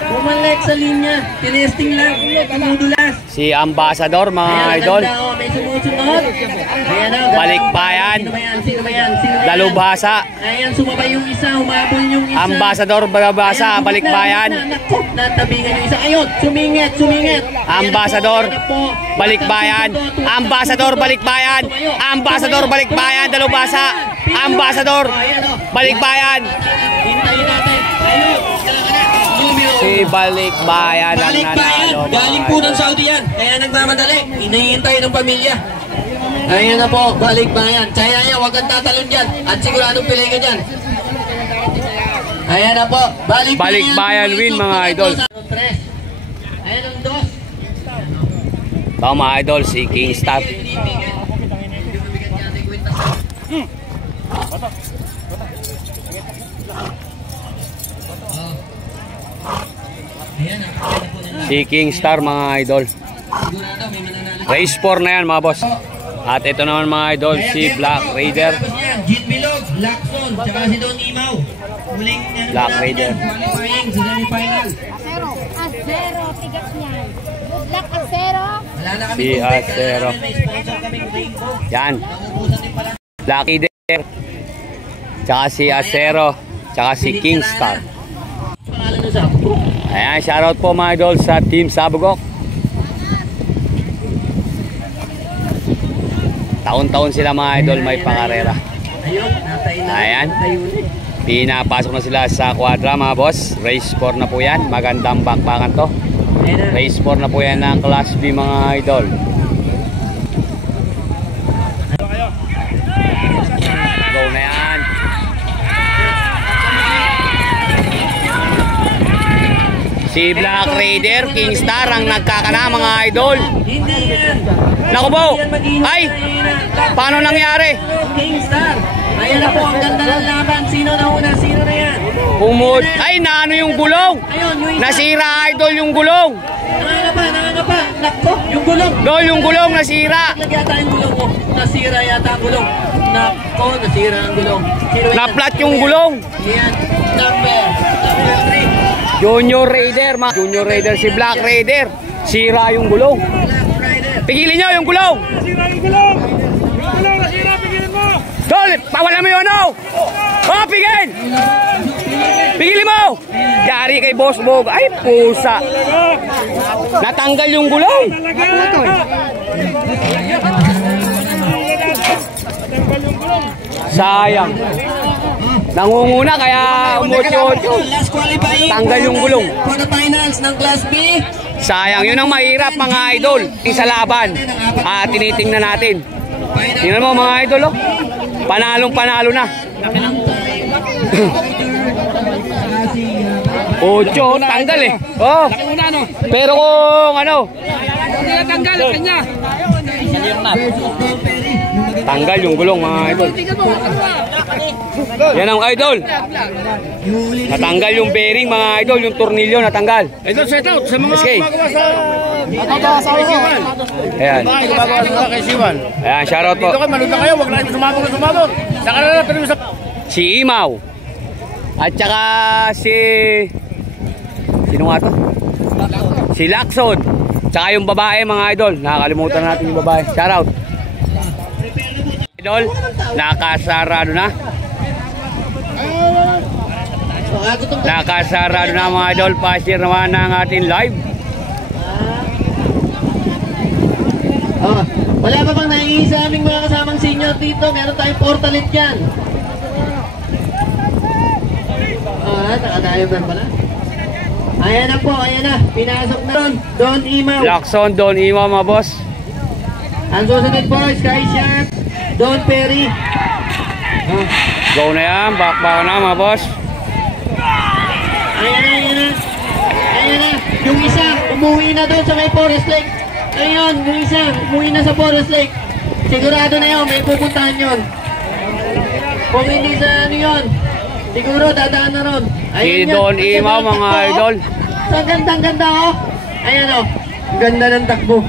Bumalik sa linya. Tinesting lang. Tumudulas. Si Ambassador mga Ayan, idol. ganda, oh. May sumusunod. Ayan na. Balikbayan. Sino ba yan? Sino ba yan? Sino ba yan? Dalubhasa. Ayan, sumabay yung isa. Humabol yung isa. Ambassador Dalubhasa. Ayan, Balikbayan. Naku, natabingan yung isa. Ayun, sumingit, sumingit. Ambassador, Ayan po. Balikbayan. Ambassador, Balikbayan. Ambassador, Balikbayan. Dalubhasa. Ambassador, Balikbayan. Hintayin natin. Ayun, Si Balikbayan ang nanalo. Galing po ng Saudi yan. Kaya nagmamadali. Hinihintay ng pamilya. Ayan na po, Balikbayan. Kaya yan, huwag kang tatalon dyan. At siguradong pili ka dyan. Ayan na po, Balikbayan win mga idol. Ayan ang dos. Ito mga idol, si Kingstar. Si Kingstar mga idol. Race 4 na yan mga boss. At ito naman mga idol, si Black Raider. Jit Bilog, Lacson, tsaka si Don Imaw. Huling Black Raider. qualifying sa semi-final. Asero, tigas niyan. Good luck, Asero. Wala na kami Si Asero. May sponsor kaming Rainbow. Yan. Naubusan din pala. Black Raider. Tsaka si Asero. Tsaka si Kingstar. Pangalan nun sa Ayan, shoutout po mga idol sa Team Sabugok. Taon-taon sila mga idol may pangarera. Ayun, natay na. Ayan. Pinapasok na sila sa quadra mga boss. Race 4 na po yan. Magandang bakbakan to. Race 4 na po yan ng Class B mga idol. Go na yan. Si Black Raider, Kingstar ang nagkakana mga idol. Hindi yan. Naku po! Ay! Paano nangyari? Kingstar. Ayan na po, ang ganda ng laban. Sino na una? Sino na yan? Ay, naano yung gulong? Ayun, yung isa. Nasira idol yung gulong. Nangangapa. Nakpo, yung gulong. Dol, yung gulong nasira. Nagyata yung gulong ko. Nasira yata ang gulong. Nako, nasira ang gulong. Sino yan? Na-flat yung gulong. Yan, number 3. Junior Raider, Junior Raider si Black Raider. Sira yung gulong. Pigilin nyo yung gulong. Nasira yung gulong. Yung gulong nasira, pigilin mo. Dol, pawalan mo yun, ano? Oh, pigil! Pigilin mo! Yari kay Boss Bog. Ay, pusa. Natanggal yung gulong. Sayang. Nangunguna kaya umutyo-utyo. Last qualifying. Tanggal yung gulong. For the finals ng Class B. Sayang, yun ang mahirap mga idol. Sa laban. Tinitingnan natin. Tingnan mo mga idol, oh. Panalong-panalo na. Ocho, tanggal eh. Oh. Pero kung ano, tanggal yung gulong mga idol. Yan ang idol. Natanggal yung bearing mga idol, yung tornilyo natanggal. Idol, set out sa mga SK. gumagawa sa Siwan. Ayan. Gumagawa sa kay Siwan. Ayan, shoutout po. Dito kayo, maluta kayo, wag na kayo sumabog. Sa kanila, pero sa... Si Imaw. At saka si... Sino nga to? Si Lacson. Tsaka yung babae mga idol. Nakakalimutan natin yung babae. Shoutout. Idol, nakasarado na. Nakasarado na mga idol. Pa-share naman ng ating live. Oh, wala pa bang naiingin sa aming mga kasamang senior dito? Meron tayong portalit dyan. Nakadayo ba pala? Ayan na po, ayan na. Pinasok na ron. Don Imaw. Lacson, Don Imaw mga boss. Ang susunod po, Sky Shark, Don Perry. Go na yan, back na mga boss. Ayan na, ayan na. Ayan na. Yung isa, umuwi na doon sa may Forest Lake. Ayun, yung isa, umuwi na sa Forest Lake. Sigurado na yun, may pupuntahan yun. Kung hindi sa ano yun, siguro dadaan na ron. Si Don Imaw mga idol. Sa gandang-ganda oh. Ayan oh, ganda ng takbo.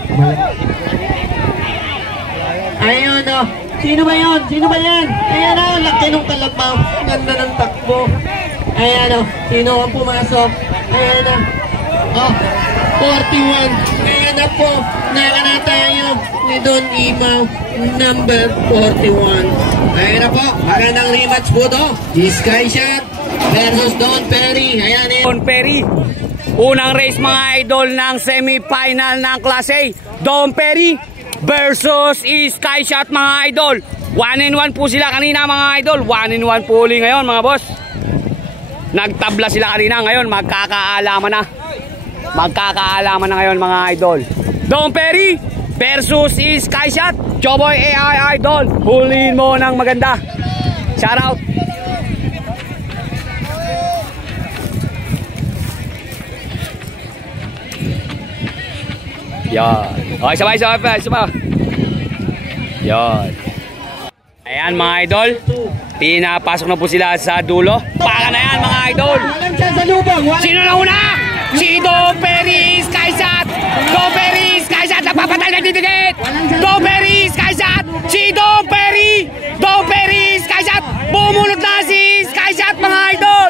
Ayun oh. Sino ba yun? Sino ba yan? Ayan oh, laki ng kalabaw. Ganda ng takbo. Ayan oh, sino ang pumasok? Ayan oh. Oh, 41. Ayan na po, naka na tayo ni Don Imaw, number 41. Ayan na po, magandang rematch po to. Sky Shot versus Don Perry. Ayan eh. Don Perry. Unang race mga idol ng semi-final ng Class A. Don Perry versus Sky Shot mga idol. 1-1 po sila kanina mga idol. 1-1 po uli ngayon mga boss. Nagtabla sila kanina, ngayon magkakaalaman na. Magkakaalaman na ngayon mga idol. Don Perry versus Sky Shot. Choboy AI Idol. Huliin mo ng maganda. Shout out. Yan. Okay, sabay. Yan. Ayan mga idol. Pinapasok na po sila sa dulo. Paka na yan mga idol. Sino na una? Si Don Perry, Sky Shot. Don Perry, Sky Shot. Nagpapatay na didikit. Don Perry, Sky Shot. Si Don Perry. Don Perry, Sky Shot. Bumunot na si Sky Shot mga idol.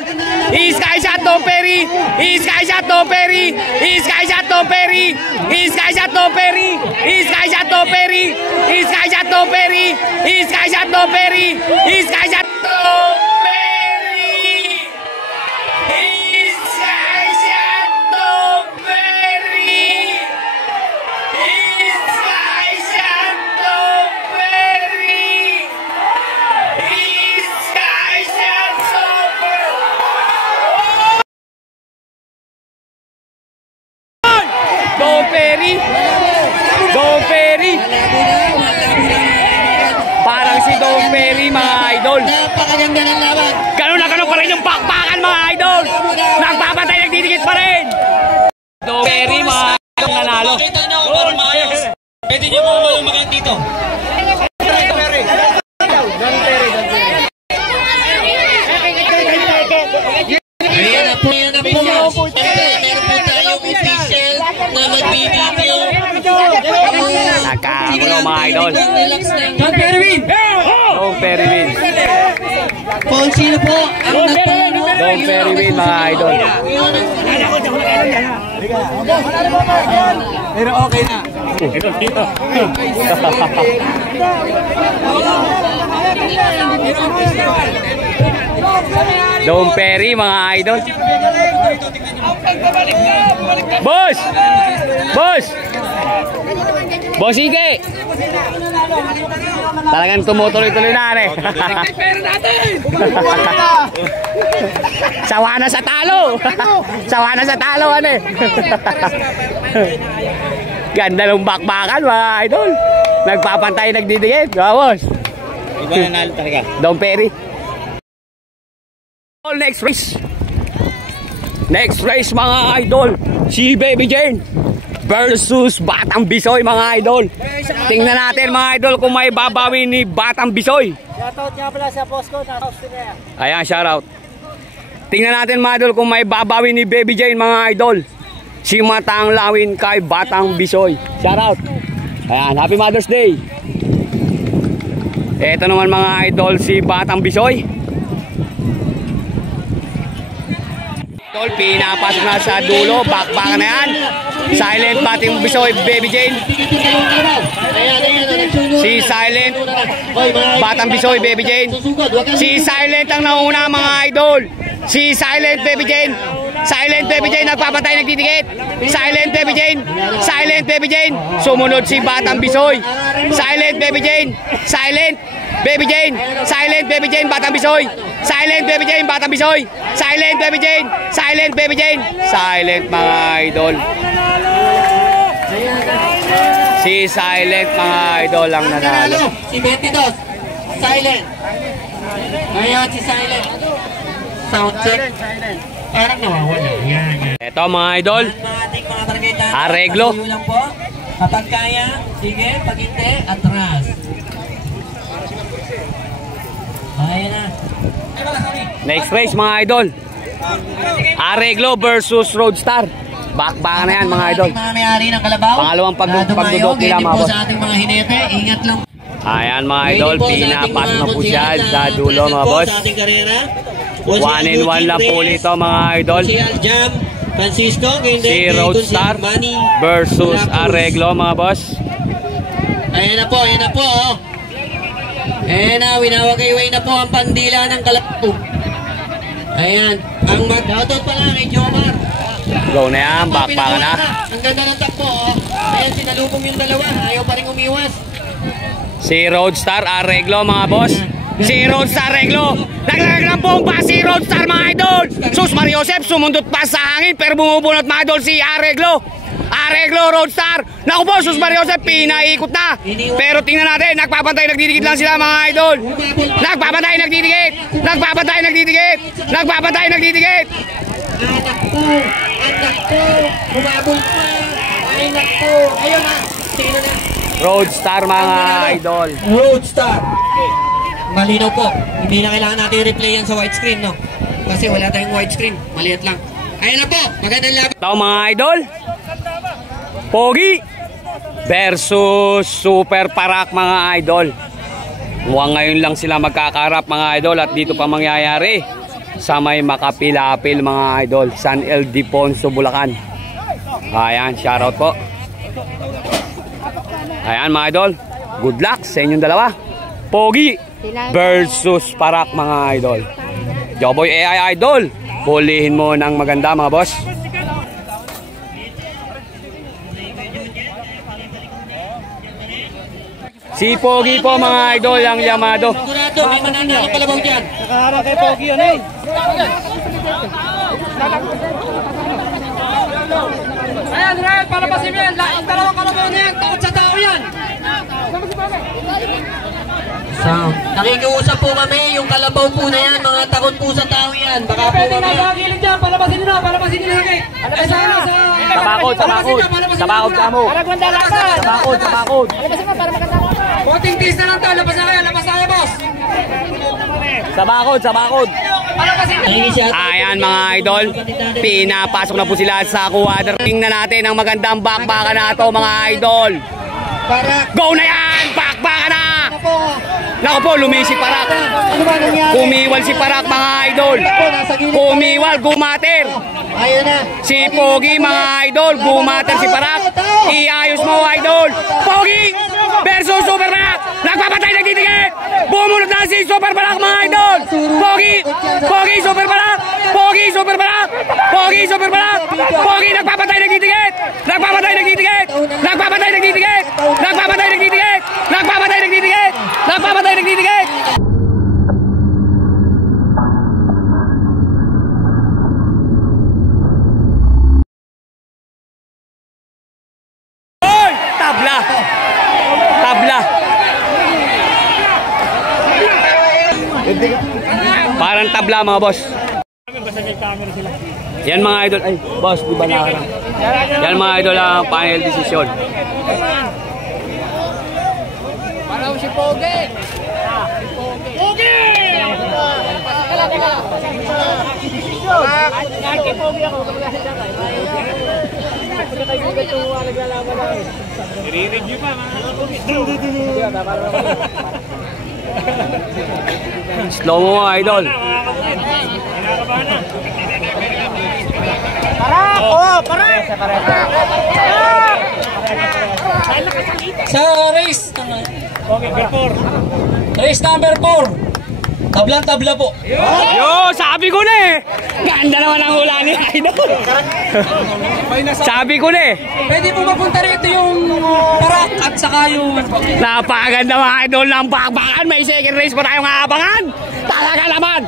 Sky Shot, Don Perry. Sky Shot, Don Perry. Sky Shot, Don Perry. Sky Shot, Don Perry. Sky Shot, Don Perry. Sky Shot, Don Perry. Sky Shot, Don Perry. Sky Shot, Don Perry. Don Perry. Parang si Don Perry mga idol. Napakaganda ng laban. Ganun na ganun pa rin yung bakbakan mga idol. Nagpapatay, nagdidikit pa rin. Don Perry mga idol nanalo. Pwede niyo mo malumagan dito. Ayan na po. Meron po tayong official na magbibideo. Nagkagulo mga idol. Don Perry. Don Kung sino po ang nagpano. Don't very win mga idol. Pero okay na. Don't Perry mga idol. Boss! Boss! Boss Ike! Talagang tumutuloy-tuloy na eh. Sawa na sa talo. Sawa na sa talo ano eh. Ganda ng bakbakan mga idol. Nagpapantay, nagdidikit. Boss. Iba nanalo talaga. Don't Perry. Next race. Next race mga idol. Si Baby Jane versus Batang Bisoy mga idol. Tingnan natin mga idol kung may babawi ni Batang Bisoy. Shoutout nga pala sa boss ko na Australia. Ayan, shoutout. Tingnan natin mga idol kung may babawi ni Baby Jane mga idol. Si Matang Lawin kay Batang Bisoy. Shoutout. Ayan, Happy Mother's Day. Ito naman mga idol si Batang Bisoy. Idol, pinapasok na sa dulo. Bakbakan na yan. Silent Batang Bisoy, Baby Jane. Si Silent Batang Bisoy, Baby Jane. Si Silent ang nauna mga idol. Si Silent Baby Jane. Silent Baby Jane nagpapatay, nagdidikit. Silent Baby Jane. Silent Baby Jane. Sumunod si Batang Bisoy. Silent Baby Jane. Silent Baby Jane. Silent Baby Jane, Batang Bisoy. Silent Baby Jane, Batang Bisoy. Silent Baby Jane. Silent Baby Jane. Silent mga idol. Si Silent mga idol ang nanalo. Si 22. Silent. Ngayon si Silent. Sound check. Parang nawawala. Yan. Ito mga idol. Ating mga barangay tatay. Areglo. Patuloy lang po. Kapag kaya, sige. Pag hindi, atras. Ayan na. Next race mga idol. Areglo versus Roadstar. Bakbakan na yan mga idol. Ating mga may-ari ng Kalabaw. Pangalawang pagdudot nila mga po boss. sa ating mga hinete. Ingat lang. Ayan mga idol. Pinapasok na po siya sa dulo mga boss. Sa ating karera. 1-1 lang po nito mga idol. Si Aljam Francisco. Si Roadstar versus Areglo mga boss. Ayan na po, ayan na po. Oh. Ayan na, winawagayway na po ang pandila ng Kalabaw. Ayan, ang mag-shoutout pala kay Jomar. Go na yan, bakbakan na. Ang ganda ng takbo. Oh. Ayan, sinalubong yung dalawa. Ayaw pa rin umiwas. Si Roadstar Areglo mga boss. Si Roadstar Areglo. Naglagag ng bomba si Roadstar mga idol. Sus Mariosep, sumundot pa sa hangin pero bumubunot mga idol si Areglo. Areglo, Roadstar. Naku po, Sus Mariosep, pinaikot na. Pero tingnan natin, nagpapantay, nagdidikit lang sila mga idol. Nagpapantay, nagdidikit. Nagpapantay, nagdidikit. Nagpapantay, nagdidikit. Anak po, bumabol pa. Ay, anak po. Ayun na, sino na? Roadstar mga idol. Roadstar. Malinaw po. Hindi na kailangan natin i-replay yan sa widescreen, no? Kasi wala tayong widescreen. Maliit lang. Ayun na po. Magandang laban. Ito mga idol. Pogi versus Super Parak mga idol. Mukhang ngayon lang sila magkakarap mga idol at dito pa mangyayari sa may Makapilapil mga idol, San Ildefonso, Bulacan. Ayan, shoutout po. Ayan mga idol, good luck sa inyong dalawa. Pogi versus Parak mga idol. Joboy AI Idol, hulihin mo ng maganda mga boss. Si Pogi po mga idol ang Yamado. Sigurado, may mananalo Kalabaw dyan. Nakaharap kay Pogi yun eh. Ayan, Red, palabasin mo yan. Ang dalawang Kalabaw na yan. Takot sa tao yan. Sound. Nakikiusap po kami, yung Kalabaw po na yan, mga takot po sa tao yan. Baka po Pwede na kami. nakagilid dyan. Palabasin nyo na. Palabasin nyo na. Sabakod ka mo. Sabakod. Konting tiis na lang to. Labas na kayo. Labas na kayo, boss. Sabakod. Palabasin nyo. Ayan mga idol, pinapasok na po sila sa kuwadra. Tingnan natin ang magandang bakbakan na ito mga idol. Para Go na yan! Bakbakan na! po. Naku po, lumisi Parak. Ano ba nangyari? Kumiwal si Parak mga idol. Kumiwal, gumater. Ayun na. Si Pogi mga idol, gumater si Parak. Iayos mo idol. Pogi versus Super Parak. Nagpapatay, nagtitigit. Bumunod na si Super Parak mga idol. Pogi, Pogi Super Parak. Pogi Super Parak. Pogi Super Parak. Pogi nagpapatay, nagtitigit. Nagpapatay, nagtitigit. Nagpapatay, nagtitigit. Nagpapatay, nagtitigit. Nagpapatay, nagtitigit. Nagpapatay, nagtitigit. Oy! Tabla! Tabla! Parang tabla mga boss. Yan mga idol. Ay, boss, di ba nakarang? Yan mga idol ang final decision. Parang si Pogi. Pogi! I-review pa mga Slow mo mga idol. kinakabahan na. Sa race. Okay, before. Race number 4. Tablang-tabla po. Yo, sabi ko na eh. Ganda naman ang hula ni idol. Sabi ko na eh. Pwede po mapunta rito yung Parak at saka yung... Napakaganda mga idol ng bakbakan. May second race pa tayong aabangan. Talaga naman.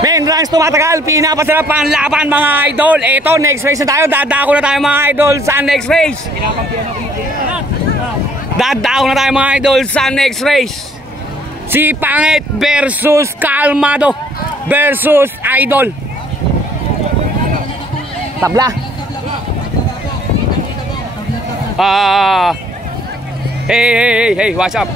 Main ranks tumatagal. Pinapasarap ang laban mga idol. Ito, next race na tayo. Dadako na tayo mga idol sa next race. Dadako na tayo mga idol sa next race. Si Pangit versus Kalmado versus Idol. Tabla. Hey, what's up?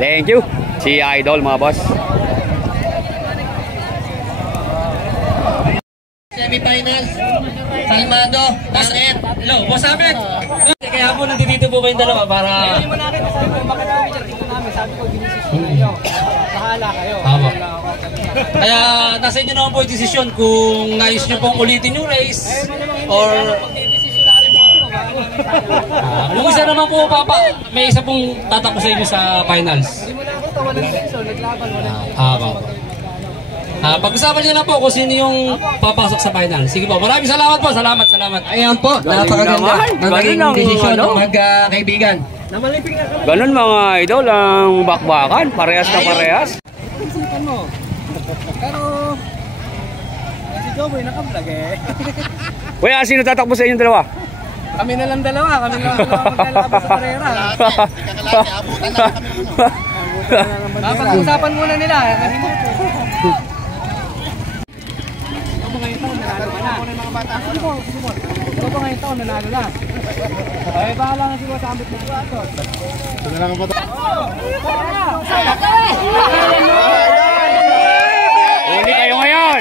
Thank you. Si Idol mga boss. Semifinals. Kalmado. Pangit. Hello, boss Ahmed. Kaya po nandito po kayong dalawa para... Tama. Kaya nasa inyo naman po yung desisyon kung nais nyo pong ulitin yung race or... Kung isa naman po, Papa, may isa pong tatakbo sa inyo sa finals. Pag-usapan niyo na po kung sino yung papasok sa final. Sige po, maraming salamat po. Salamat. Ayan po, napakaganda. Ang naging desisyon ng magkaibigan. Ganun mga idol ang bakbakan. Parehas na parehas. Pero, si Joboy nakablog eh. Kuya, sino tatakbo sa inyong dalawa? Kami na lang dalawa. Kami na lang maglalakad sa karera. Napag-usapan muna nila. Ito ba ngayong taon nanalo na? Ay, bahala na siguro sa ambit mo. Ito na lang ang bata. Uli kayo ngayon.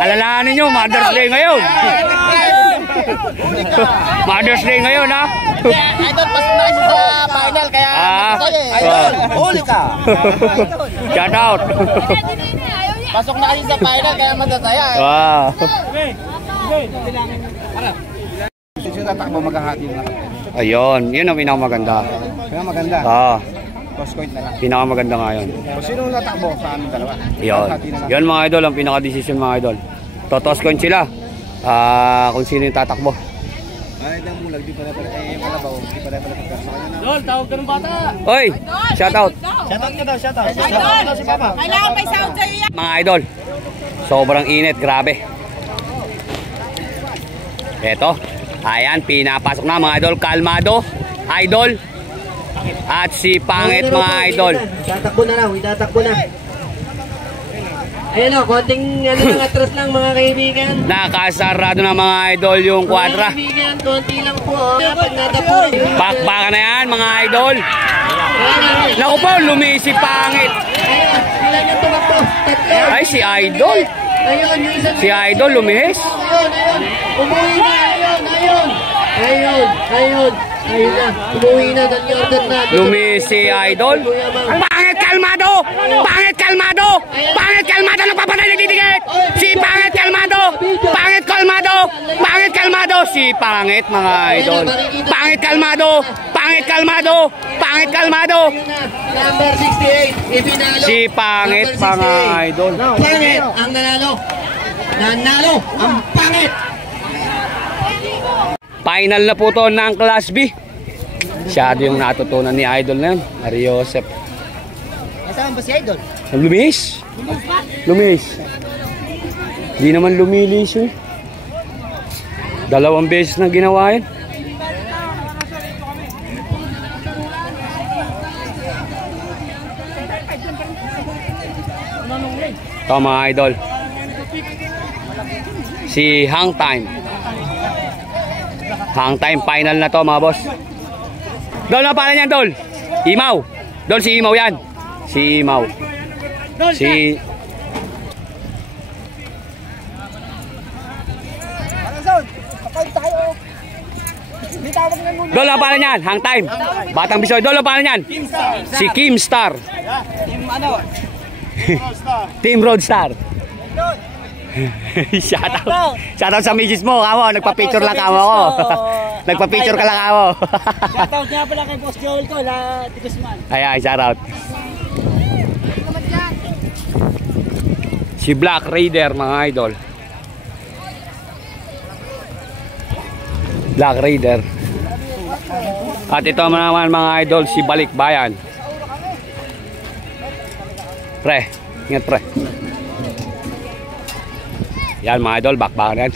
Alalahanin nyo, Mother's Day ngayon. Mother's Day ngayon, ha? Idol, pasok na kasi sa final, kaya Idol, huli ka. Shout out. Pasok na kasi sa final, kaya matataya. Wow. Sino tatakbo maghahati na? Ayun, yun ang pinakamaganda. Kaya maganda. Toss coin na lang. Pinakamaganda ngayon. Kung sino tatakbo sa aming dalawa? Yun. Yun mga idol, ang pinaka-decision mga idol. Totos coin sila. Kung sino yung tatakbo. Ay, dang mulag, di pala malabaw, di pala pagkasa kanya na. Dol, tawag ka ng bata. Oy, shout out. Shoutout ka daw, shoutout. Shoutout si Papa. Kailangan may sound sa'yo yan. Mga idol, sobrang init, grabe. Eto, ayan, pinapasok na mga idol. Kalmado, Idol, at si Pangit mga idol. Tatakbo na lang, itatakbo na. Ayan o, konting atras lang mga kaibigan. Nakasarado na mga idol yung kwadra. Mga kaibigan, konti lang po. Pag natapo. Bakbakan na yan mga idol. Naku po, lumis si Pangit. Ayan, ilan yung tumakbo? Tatlo. Ay, si Idol. Ayun, yung isang... Si Idol, lumihis. Ayun. Umuwi na, ayun. Ayun na, umuwi na, order na. Lumis si Idol. Pangit kalmado! Pangit kalmado! Pangit kalmado! Nagpapatay nagdidikit! Si Pangit kalmado! Pangit kalmado! Pangit kalmado! Si Pangit, mga idol. Pangit kalmado! Pangit kalmado! Pangit kalmado! Number 68, ipinalo. Si Pangit, mga idol. Pangit ang nanalo. Nanalo ang Pangit. Final na po to ng Class B. Masyado yung natutunan ni Idol na yun. Ariosep. Nasaan ba si Idol? Lumihis. Lumihis. Hindi naman lumilis yun. 2 beses na ginawa yun. Ito mga idol. Si Hang Time. Hang Time final na to mga boss. Dol, na pala niyan, Dol? Imaw. Dol, si Imaw yan. Si Imaw. Si... Dol, na pala niyan. Hang Time. Batang Bisoy. Dol, na pala niyan. Si Kim Star. Team Roadstar. Shoutout sa misis mo, kamo. Nagpa-picture lang kamo ko. Nagpa-picture ka lang kamo. Shoutout nga pala kay Boss Joel ko, la Tikusman. Ayan, shoutout. Si Black Raider, mga idol. Black Raider. At ito naman mga idol, si Balikbayan. Pre, ingat pre. Yan mga idol, bakbakan yan.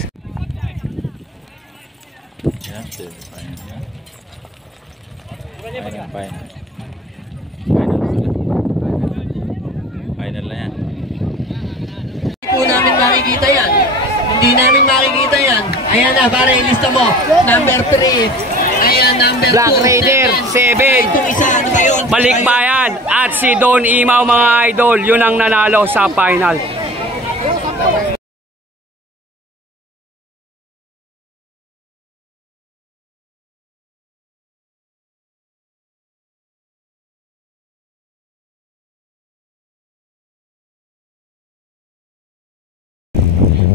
Final na yan. Hindi po namin makikita yan. Hindi namin makikita yan. Ayan na, para ilista mo. Number 3. Ayan, number 2. Black Raider, 7. Itong isa, ano ba yun? Balikbayan at si Don Imaw mga idol, yun ang nanalo sa final.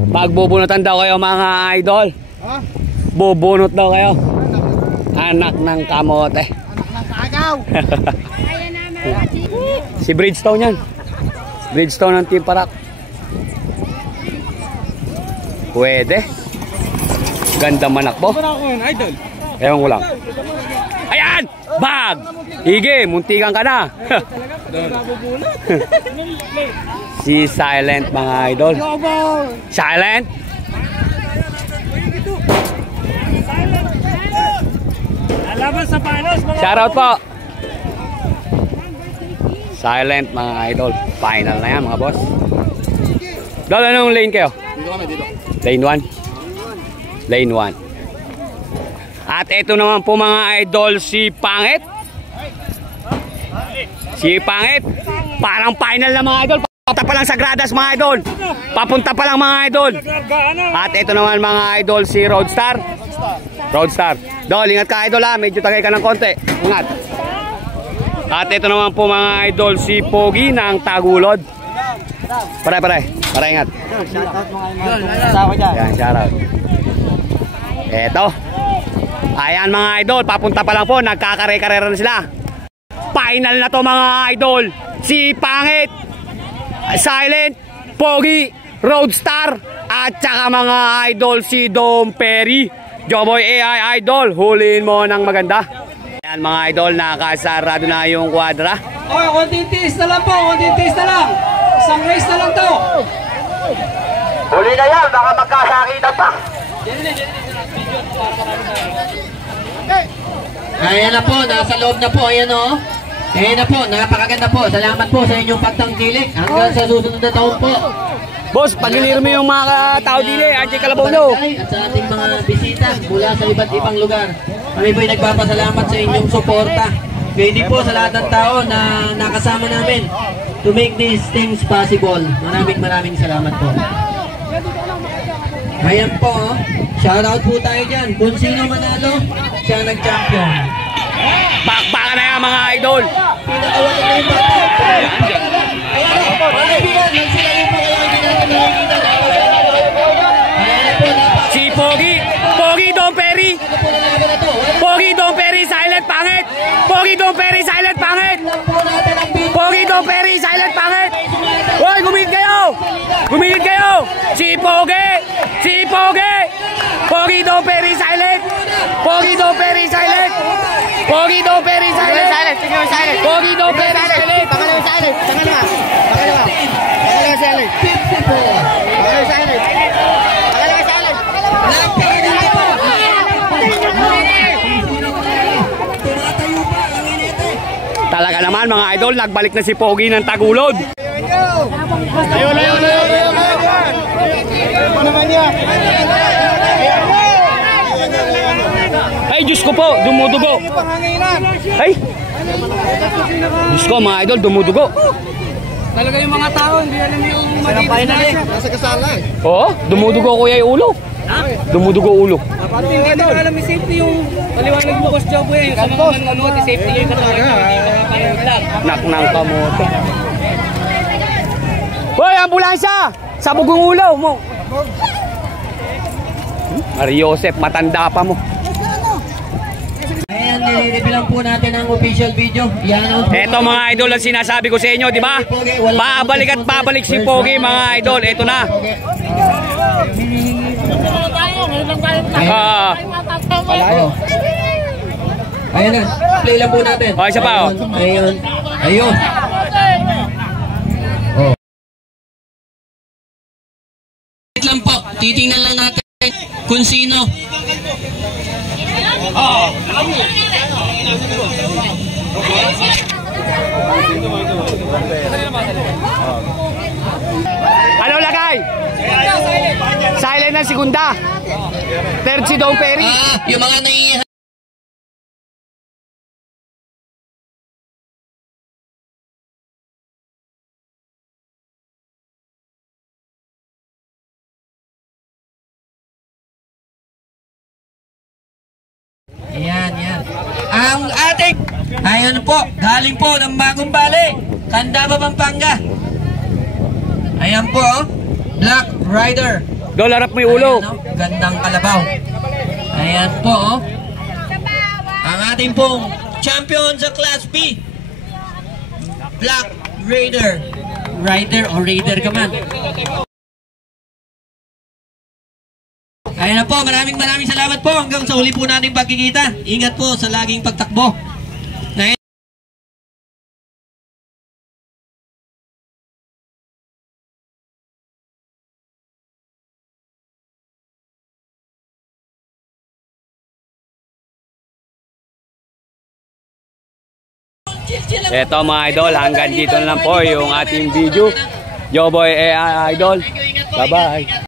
Magbubunutan daw kayo mga idol. Bubunot daw kayo. Anak ng kamote. Ayan na mga Si Bridgestone yan. Bridgestone ng Team Parak. Pwede. Ganda manakbo. Ewan ko lang. Ayan! Bag! Hige, muntikan ka na. Si Silent mga idol. Silent. Laban sa finals mga Shoutout po. Silent mga idol. Final na yan mga boss. Dalo, anong lane kayo? Lane 1. Lane 1. At ito naman po mga idol, si Pangit. Si Pangit. Parang final na mga idol. Papunta pa lang sa gradas mga idol. Papunta pa lang mga idol. At ito naman mga idol, si Roadstar. Roadstar. Dol, ingat ka idol ha. Medyo tagay ka ng konti. Ingat. At ito naman po mga idol, si Pogi ng Tagulod. Pare. Ingat. Yan, shoutout. Eto. Ayan mga idol, papunta pa lang po. Nagkakare-karera na sila. Final na to mga idol. Si Pangit, Silent, Pogi, Roadstar, at saka mga idol si Dom Perry. Joboy AI idol, huliin mo ng maganda. Ayan mga idol, nakasarado na yung kwadra. Okay, konting tiis na lang po, konting tiis na lang. Isang race na lang to. Huli na yan, baka magkasakitan pa. Ayan na po, nasa loob na po, ayan o. Ayan na po, napakaganda po. Salamat po sa inyong pagtangkilik. Hanggang sa susunod na taon po. Boss, pagilir mo yung mga tao dili, Anjay Kalabaw nyo. At sa ating mga bisita mula sa iba't ibang lugar. Kami po'y nagpapasalamat sa inyong suporta. pwede po sa lahat ng tao na nakasama namin to make these things possible. Maraming salamat po. Ayan po, oh. Shoutout po tayo dyan. Kung sino manalo, siya nag-champion. Bakbakan na yan mga idol. Pinakawalan na yung bata. Ayan po, mga kaibigan, magsilayo po kayo ang ginagawa. Ayan po, Si Pogi Don Perry. Pogi Don Perry, silent pangit. Pogi Don Perry, silent pangit. Pogi Don Perry, silent pangit. Hoy, gumilid kayo. Gumilid kayo. Si Pogi. Pogi Don Perry, silent. Pogi Don Perry, silent. Pogi Don Perry, silent. Pogi Don Perry, silent. Pangalawa silent. Pangalawa silent. Talaga naman mga idol, nagbalik na si Pogi ng Tagulod. Ayun. Ano naman yan? Ay, Diyos ko po, dumudugo. Ay, Diyos ko mga idol, dumudugo. Talaga yung mga tao, hindi alam yung magiging Nasa kasala eh. Oo, dumudugo kuya yung ulo. Dumudugo ulo. Hindi na alam yung safety yung paliwanag mo, Coach Jobo eh. Yung sa mga nanonood, safety yung lang. Nak ng kamote. Hoy, ambulansya! Sabog yung ulo mo. Mariosep, matanda pa mo. Ayan, nire-review lang po natin ang official video. Eto mga idol ang sinasabi ko sa inyo, di ba? Babalik at babalik si Pogi mga idol. Eto na. Ayan na, play lang po natin. Oh, isa pa, oh. Ayun. Wait lang po, titingnan lang natin kung sino. Ano lagay? Silent na segunda. Third si Don Perry. Yung mga Yan. Ang ating, ayun po, galing po ng Bagong Bali, Candaba, Pampanga. Ayan po, oh, Black Rider. Dolarap mo yung ulo. Ayan, oh, gandang kalabaw. Ayan po, oh. Ang ating pong champion sa Class B, Black Raider. Rider o Raider ka man. Ayan na po, maraming salamat po. Hanggang sa huli po natin pagkikita. Ingat po sa laging pagtakbo. Eto mga idol, hanggang dito na lang po yung ating video. Yo boy, Idol. Bye-bye.